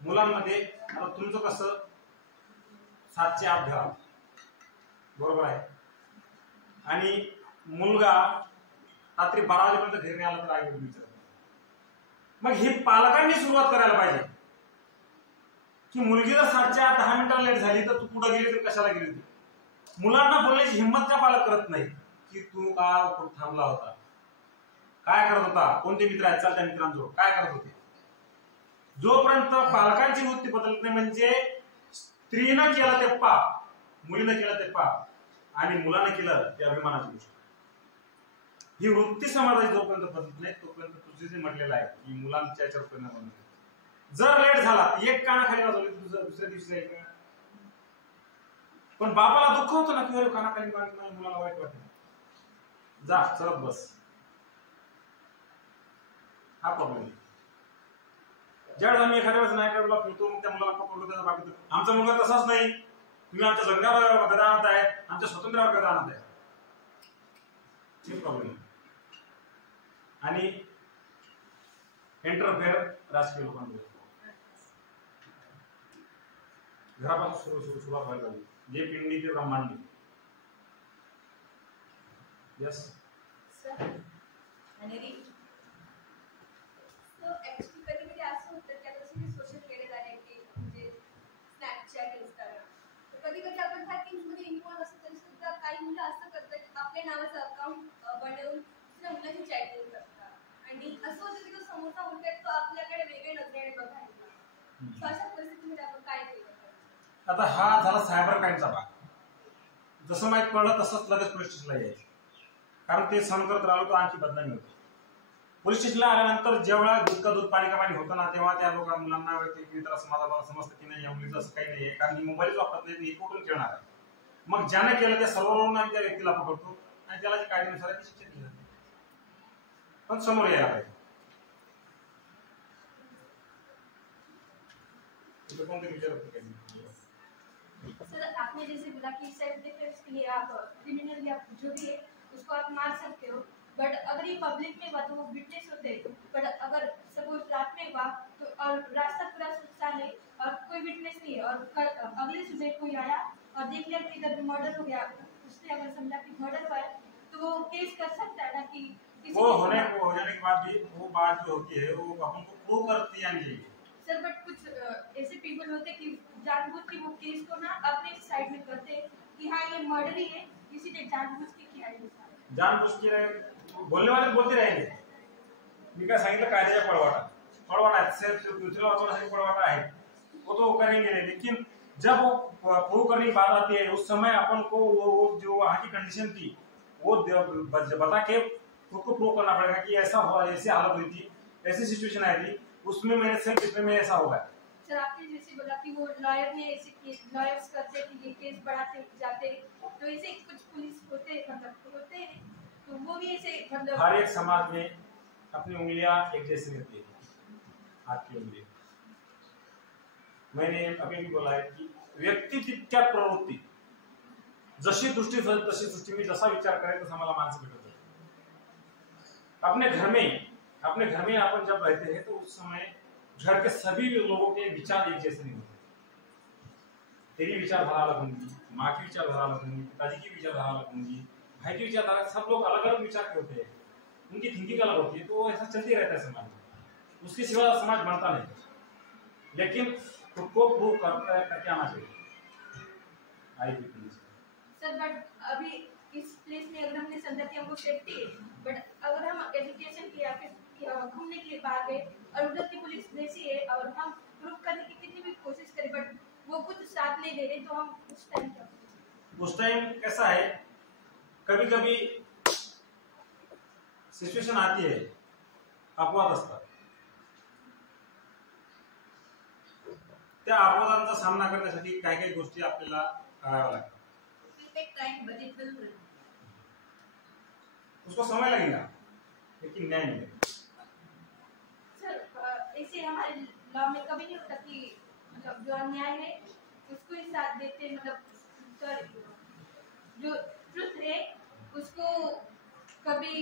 मुलांमध्ये आता तुमचं कसं 7चे 8 घरात बरोबर आहे आणि मुलगा रात्री 12 वाजेपर्यंत घरी आला तर आई विचारत मग हे पालकांनी सुरुवात करायला पाहिजे की मुलगी जर 7च्या 10 मिनिटं लेट झाली तर तू पुढे गेली तर कशाला गेली होती. मुलांना बोलण्याची हिंमत का पालक करत नाही की तू का थांबला होता काय करत होता कोणते मित्र आहेत चाल त्या मित्रांजवळ काय करत होते. जोपर्यंत पालकांची वृत्ती बदलत नाही म्हणजे स्त्रीनं केलं ते पाप मुलीनं केलं ते पाप आणि मुलानं केलं ते अभिमानाची गोष्ट. ही वृत्ती समाजाची जोपर्यंत बदलत नाही तोपर्यंत तुझे जे म्हटलेलं आहे की मुलांच्या याच्यावर परिणाम होणार. जर लेट झाला एक कानाखाली वाजवली दुसऱ्या दिवशी जाईल का पण बापाला दुःख होतं ना की कानाखाली मारली मुलाला वाईट वाटत जा चलत बस. हा प्रॉब्लेम आहे. ज्यावेळेस आम्ही एखाद्या वेळेस नायकडला फिरतो मग त्या मुलाला पकडतो त्याचा बाकी आमचा मुलगा तसाच नाही तुम्ही आमच्या संघावर गदा आणत आहे आमच्या स्वातंत्र्यावर गदा आणत आहे हे प्रॉब्लेम. आणि एंटरफेअर राजकीय लोकांमध्ये घरापासून सुरुवात व्हायला लागली जे पिंडी ते ब्रह्मांडी. यस सर अनेरी तो ऍक्च्युली कधी कधी असं होतं की आता सगळे सोशल मीडिया झाले की म्हणजे स्नॅपचॅट इंस्टाग्राम तर कधी कधी आपण हॅकिंगमध्ये इन्व्हॉल्व असतो तरी सुद्धा काही मुलं असं करतात की आपल्या नावाचं अकाउंट बनवून दुसऱ्या मुलाची चॅटिंग करतात आणि असं होतं की तो समोरचा मुलगा आहे तो आपल्याकडे वेगळे नजरेने बघायला सो अशा परिस्थितीमध्ये आपण काय केलं पाहिजे? आता हा झाला सायबर क्राईमचा भाग. जसं माहीत पडलं तसंच लगेच पोलीस स्टेशनला यायचं, कारण ते सहन करत राहिलो तर आणखी बदनामी होती. पोलीस स्टेशनला आल्यानंतर जेव्हा दूध का दूध पाणी का पाणी होतं ना, तेव्हा त्या लोक मुलांना मित्र समाजाला समजतं की नाही या मुलीचं असं काही नाही आहे, कारण ही मोबाईलच वापरत नाही, ही कुठून खेळणार आहे. मग ज्याने केलं त्या सर्ववरून आम्ही त्या व्यक्तीला पकडतो आणि त्याला जी कायद्यानुसार आहे ती शिक्षा दिली जाते. पण समोर यायला पाहिजे. कौन से विचार होते हैं? सर आपने जैसे बोला कि सेल्फ डिफेंस के लिए आप क्रिमिनल या जो भी है उसको आप मार सकते हो, बट अगर ये पब्लिक में हुआ तो वो विटनेस होते हैं, बट अगर सपोज रात में हुआ तो और रास्ता पूरा सुनसान है और कोई विटनेस नहीं है और अगले सुबह कोई आया और देख लिया कि इधर मर्डर हो गया, उसने अगर समझा कि मर्डर हुआ है तो वो केस कर सकता है ना कि वो हो जाने के बाद भी वो बात जो होती है वो अपन को प्रूव करती आनी चाहिए. सर बट कुछ ऐसे पीपल होते कि जानबूझ के वो केस को ना अपने साइड में करते हैं कि हाँ ये मर्डर ही है इसीलिए जानबूझ के किया है. जानबूझ के बोलने वाले बोलते रहेंगे. मी काय सांगितलं कायद्याच्या पळवाटा आहे, दुसऱ्या वाचवण्यासाठी पळवाटा आहे, वो तो करेंगे नहीं. लेकिन जब वो प्रूव करने की बात आती है उस समय अपन को वो जो वहाँ की कंडीशन थी वो बता के खुद को प्रूव करना पड़ेगा कि ऐसा हुआ, ऐसी हालत हुई थी, ऐसी सिचुएशन आई थी, उसमें मेरे सेल्फ डिफेंस में ऐसा होगा. सर आपने जैसे बोला कि वो लॉयर ने ऐसे केस लॉयर्स करते कि ये केस बढ़ाते जाते, तो ऐसे कुछ पुलिस होते मतलब होते हैं तो वो भी ऐसे मतलब हर एक समाज में अपनी उंगलियां एक जैसी रहती है. हाथ की उंगली मैंने अभी भी बोला है कि व्यक्ती तितक्या प्रवृत्ती, जशी दृष्टी तशी सृष्टी में जसा विचार करे तसा मला माणसं भेटत. अपने घर में अपन जब रहते हैं तो उस समय घर के सभी लोगों के विचार एक जैसे नहीं होते. तेरी विचारधारा अलग होंगी, माँ की विचारधारा अलग होंगी, पिताजी की विचारधारा अलग होंगी, भाई की विचारधारा, सब लोग अलग अलग विचार के होते हैं, उनकी थिंकिंग अलग होती है. तो ऐसा चलते रहता है समाज में, उसके सिवा समाज बनता नहीं. लेकिन खुद को प्रूव करके आना चाहिए. सर बट अभी इस प्लेस में अगर हमने समझा कि हमको सेफ्टी है, बट अगर हम एजुकेशन के या फिर घूमने के लिए बाहर गए और उधर की पुलिस वैसी है और हम प्रूव करने की कितनी भी कोशिश करें बट वो कुछ साथ नहीं दे रहे, तो हम उस टाइम क्या करें? उस टाइम कैसा है, कभी कभी सिच्युएशन आती है, अपवाद असतात, त्या अपवादांचा सामना करण्यासाठी काही काही गोष्टी आपल्याला कराव्या लागतात. उसको समय लगेगा लेकिन न्याय मिलेगा. सर ऐसे हमारे लॉ में कभी नहीं होता कि मतलब जो अन्याय है उसको ही साथ देते, मतलब सॉरी जो ट्रुथ है उसको कभी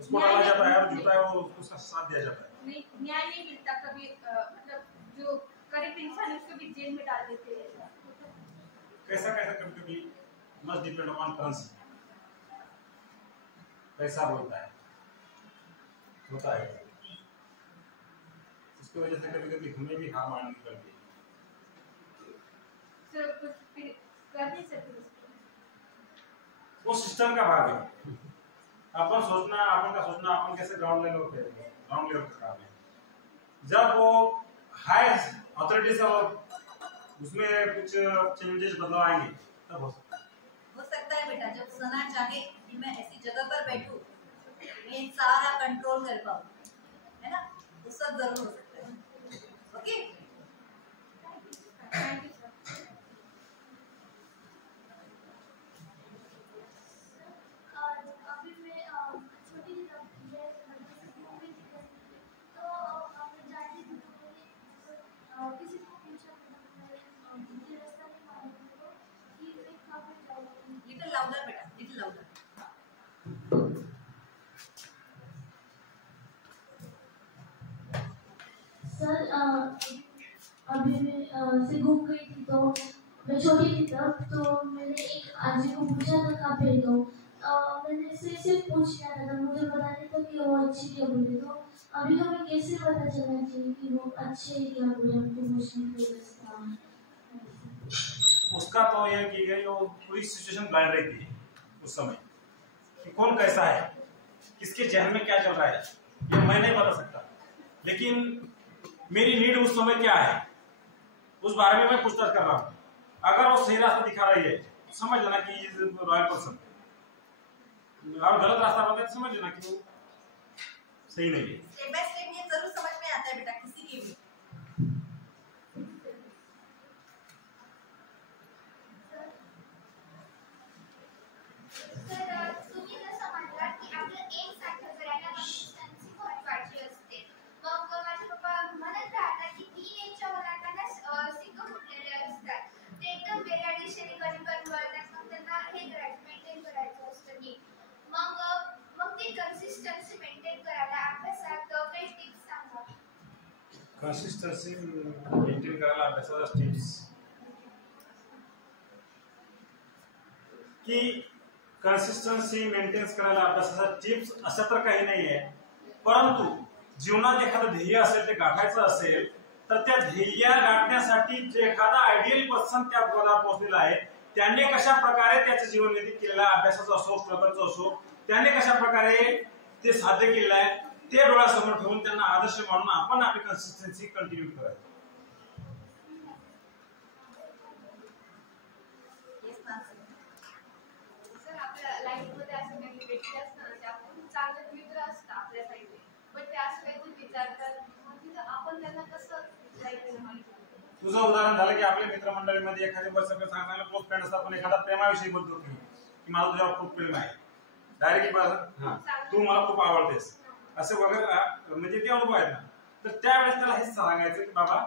उसको डाला जाता है और झूठा है वो उसका साथ दिया जाता है. नहीं न्याय नहीं मिलता कभी, मतलब जो करेक्ट इंसान है उसको भी जेल में डाल देते हैं. कैसा कभी कभी मस्ट डिपेंड ऑन करेंसी. पैसा बोलता है, होता है, इसकी वजह से कभी कभी हमें भी हार माननी पड़ती है. सर कुछ फिर कर नहीं सकते वो सिस्टम का भाग है. अपन का सोचना अपन कैसे ग्राउंड लेवल पे ग्राउंड लेवल पे काम है. जब वो हाई अथॉरिटी से उसमें कुछ चेंजेस बदलाव आएंगे तब हो सकता है बेटा. जब सना चाहे कि मैं ऐसी जगह पर बैठूं, मैं सारा कंट्रोल कर पाऊं, है ना, तो सब जरूर हो सकता है. Okay thank you sir. अभी मैं छोटी सी तो मैं जाती थी तो किसी को पूछा मुझे रास्ता नहीं मालूम तो कि मैं कहाँ पे जाऊँ. लिटिल लाउडर बेटा, लिटिल लाउडर. सर अभी मैं से घूम गई थी तो मैं छोटी थी तब, तो मैंने एक आजी को पूछा था कहाँ पे, तो मैंने सिर्फ पूछ लिया था, मुझे पता नहीं था कि वो अच्छे क्या बुरे। तो अभी हमें कैसे पता चलना चाहिए कि वो अच्छे क्या बुरे, हमको पूछने की व्यवस्था। उसका तो यह की गई, वो पूरी सिचुएशन ब्लाइंड रहती है उस समय कि कौन कैसा है, किसके जहन में क्या चल रहा है, ये मैं नहीं बता सकता। लेकिन मेरी नीड उस समय क्या है, उस बारे में मैं पूछताछ कर रहा हूँ। अगर वो सही रास्ता दिखा रही है तो समझ लेना कि रॉयल पर्सन, और गलत रास्ता बताए तो समझ लेना कि वो सही नहीं है। स्टेप बाय स्टेप ये जरूर समझ में आता है बेटा किसी की भी। तर तुम्ही जसं म्हटलात की आपलं एम सारखं करायला कन्सिस्टन्सी महत्त्वाची असते. मग माझे पप्पा म्हणत राहतात की टीनेजच्या मुलांना सिंग फुटलेले असतात. ते एकदम वेगळ्या दिशेने कधी वळतात, मग त्यांना हे करायचं, मेंटेन करायचं असतं की मग ते कन्सिस्टन्सी मेंटेन करायला अभ्यासात काही टिप्स सांगा. कन्सिस्टन्सी मेंटेन करायला अभ्यासाच्या टिप्स की कन्सिस्टन्सी मेंटेन्स करायला अभ्यासाचा टिप्स अशा तर काही नाही आहे, परंतु जीवनात एखादं ध्येय असेल, ते गाठायचं असेल तर त्या ध्येय गाठण्यासाठी जे एखादा आयडियल पर्सन त्या पदावर पोहोचलेला आहे त्याने कशा प्रकारे त्याचं जीवन व्यतीत केलेलं आहे, अभ्यासाचं असो स्ट्रगलचं असो, त्याने कशा प्रकारे ते साध्य केलेलं आहे ते डोळ्यासमोर ठेवून त्यांना आदर्श मानून आपण आपली कन्सिस्टन्सी कंटिन्यू करायची. सर आपल्या लाईफमध्ये असं काही व्यक्ती असतात ना, ते आपण चांगले मित्र असतात आपल्या साईडने, पण ते असं काहीतरी विचारतात, मग तिथं आपण त्यांना कसं लाईफला माहिती. तुझं उदाहरण झालं की आपल्या मित्रमंडळीमध्ये एखादी वर्ष चांगला क्लोज फ्रेंड असतात, पण एखादा प्रेमाविषयी बोलतो की माझं तुझ्यावर खूप प्रेम आहे, डायरेक्ट तू मला खूप आवडतेस असं वगैरे, म्हणजे ते अनुभव आहेत ना. तर त्यावेळेस त्याला हेच सांगायचं की बाबा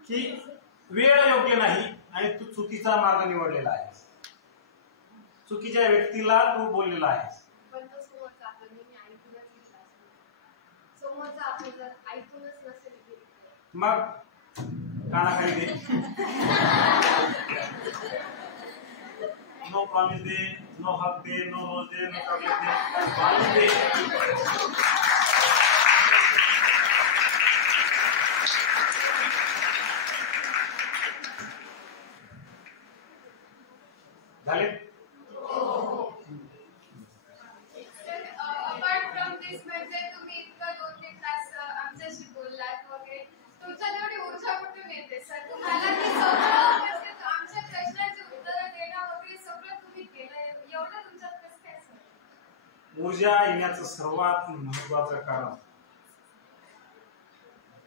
की वेळ योग्य नाही आणि तू चुकीचा मार्ग निवडलेला आहेस, चुकीच्या व्यक्तीला तू बोललेला आहेस. पण तो समोरचा आपलं नेहमी ऐकूनच घेतला असेल, समोरचा आपलं जर ऐकूनच नसेल घेतलं, मग कानाखाली दे, नो प्रॉमिस दे, नो हक दे, नो रोज दे, नो चॉकलेट दे, पाणी दे. झाले. अपार्ट फ्रॉम दिस म्हणजे तुम्ही इतकं 2-3 तास आमच्याशी बोललात वगैरे, तुमच्यात एवढी ऊर्जा कुठून येते सर? तुम्हाला ते सगळं आमच्या प्रश्नांची उत्तरं देणं वगैरे सगळं तुम्ही केलं, एवढं तुमच्यात कसं काय सर? ऊर्जा येण्याचं सर्वात महत्वाचं कारण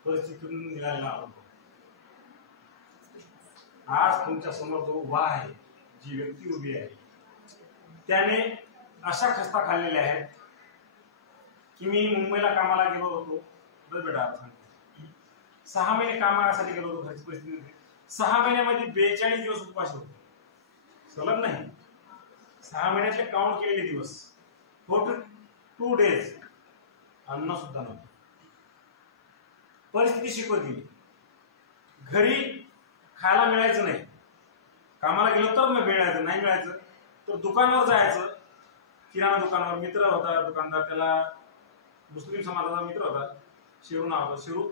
परिस्थितीतून मिळालेला अनुभव. आज तुमच्या समोर जो उभा आहे, जी व्यक्ती उभी आहे, त्याने अशा खस्ता खाल्लेल्या आहेत की मी मुंबईला कामाला गेलो होतो, बस बेटा सांगतो, 6 महिने कामासाठी गेलो होतो, घरची परिस्थिती होती. 6 महिन्यामध्ये 42 दिवस उपवास होतो, सलग नाही, 6 महिन्यातले काउंट केलेले दिवस, 42 डेज अन्न सुद्धा नव्हतं. परिस्थिती शिकवती, घरी खायला मिळायचं नाही, कामाला गेलो तर मग मिळायचं, नाही मिळायचं तर दुकानावर जायचं, किराणा दुकानावर. मित्र होता दुकानदार, त्याला मुस्लिम समाजाचा मित्र होता, शिरू नाव होतं. शिरू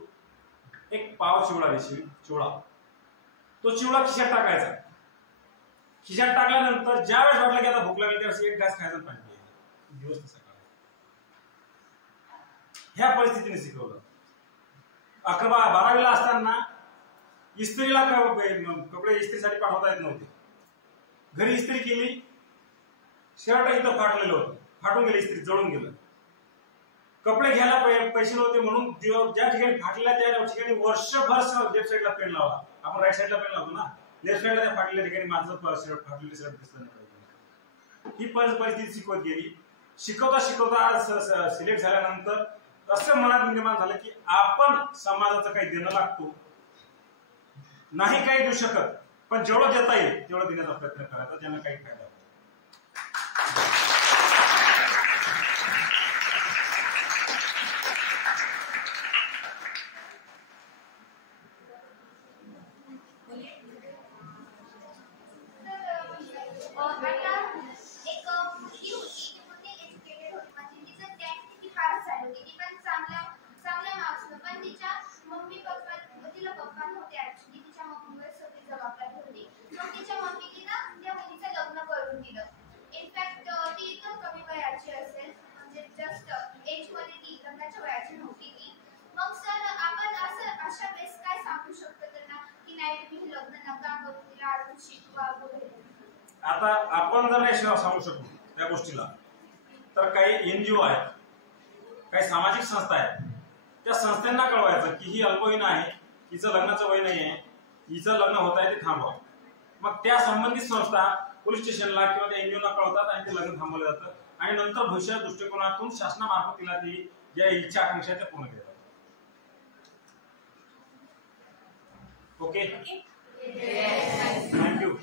एक पाव चिवडा दे, चिवडा, तो चिवडा खिशात टाकायचा. खिशात टाकल्यानंतर ज्या वेळेस वाटलं की आता भूक लागली त्यावेळेस एक घास खायचा, पाणी प्यायचं. दिवस तसा काढायचा. ह्या परिस्थितीने शिकवलं. 11-12वीला असताना इस्त्रीला कपडे इस्त्रीसाठी पाठवता येत नव्हते, घरी इस्त्री केली, शर्ट इथं फाटलेलं होतं, फाटून गेलं, इस्त्री जळून गेलं. कपडे घ्यायला पैसे नव्हते म्हणून ज्या ठिकाणी फाटलेल्या त्या ठिकाणी वर्षभर लेफ्ट साईडला पेन लावला. आपण राईट साईडला पेन लावतो ना, लेफ्ट साईडला त्या फाटलेल्या ठिकाणी माझं शर्ट फाटलेलं शर्ट दिसलं नाही पाहिजे. ही परिस्थिती शिकवत गेली. शिकवता शिकवता सिलेक्ट झाल्यानंतर असं मनात निर्माण झालं की आपण समाजाचं काही देणं लागतो, नाही काही देऊ शकत, पण जेवढं देता येईल तेवढं देण्याचा प्रयत्न करायचा, ज्यांना काही फायदा होतो. आता आता आपण जर नाही सांगू शकू त्या गोष्टीला, तर काही NGO आहेत, काही सामाजिक संस्था आहेत, त्या संस्थांना कळवायचं की ही अल्पवयीन आहे, हिचं लग्नाचं वय नाही आहे, हिचं लग्न होत आहे ते थांबवा. मग त्या संबंधित संस्था पोलीस स्टेशनला किंवा त्या NGO ला कळवतात आणि ते लग्न थांबवलं जातं आणि नंतर भविष्याच्या दृष्टिकोनातून शासनामार्फत तिला ती ज्या इच्छा आकांक्षा त्या पूर्ण केल्या जातात. Okay, thank you.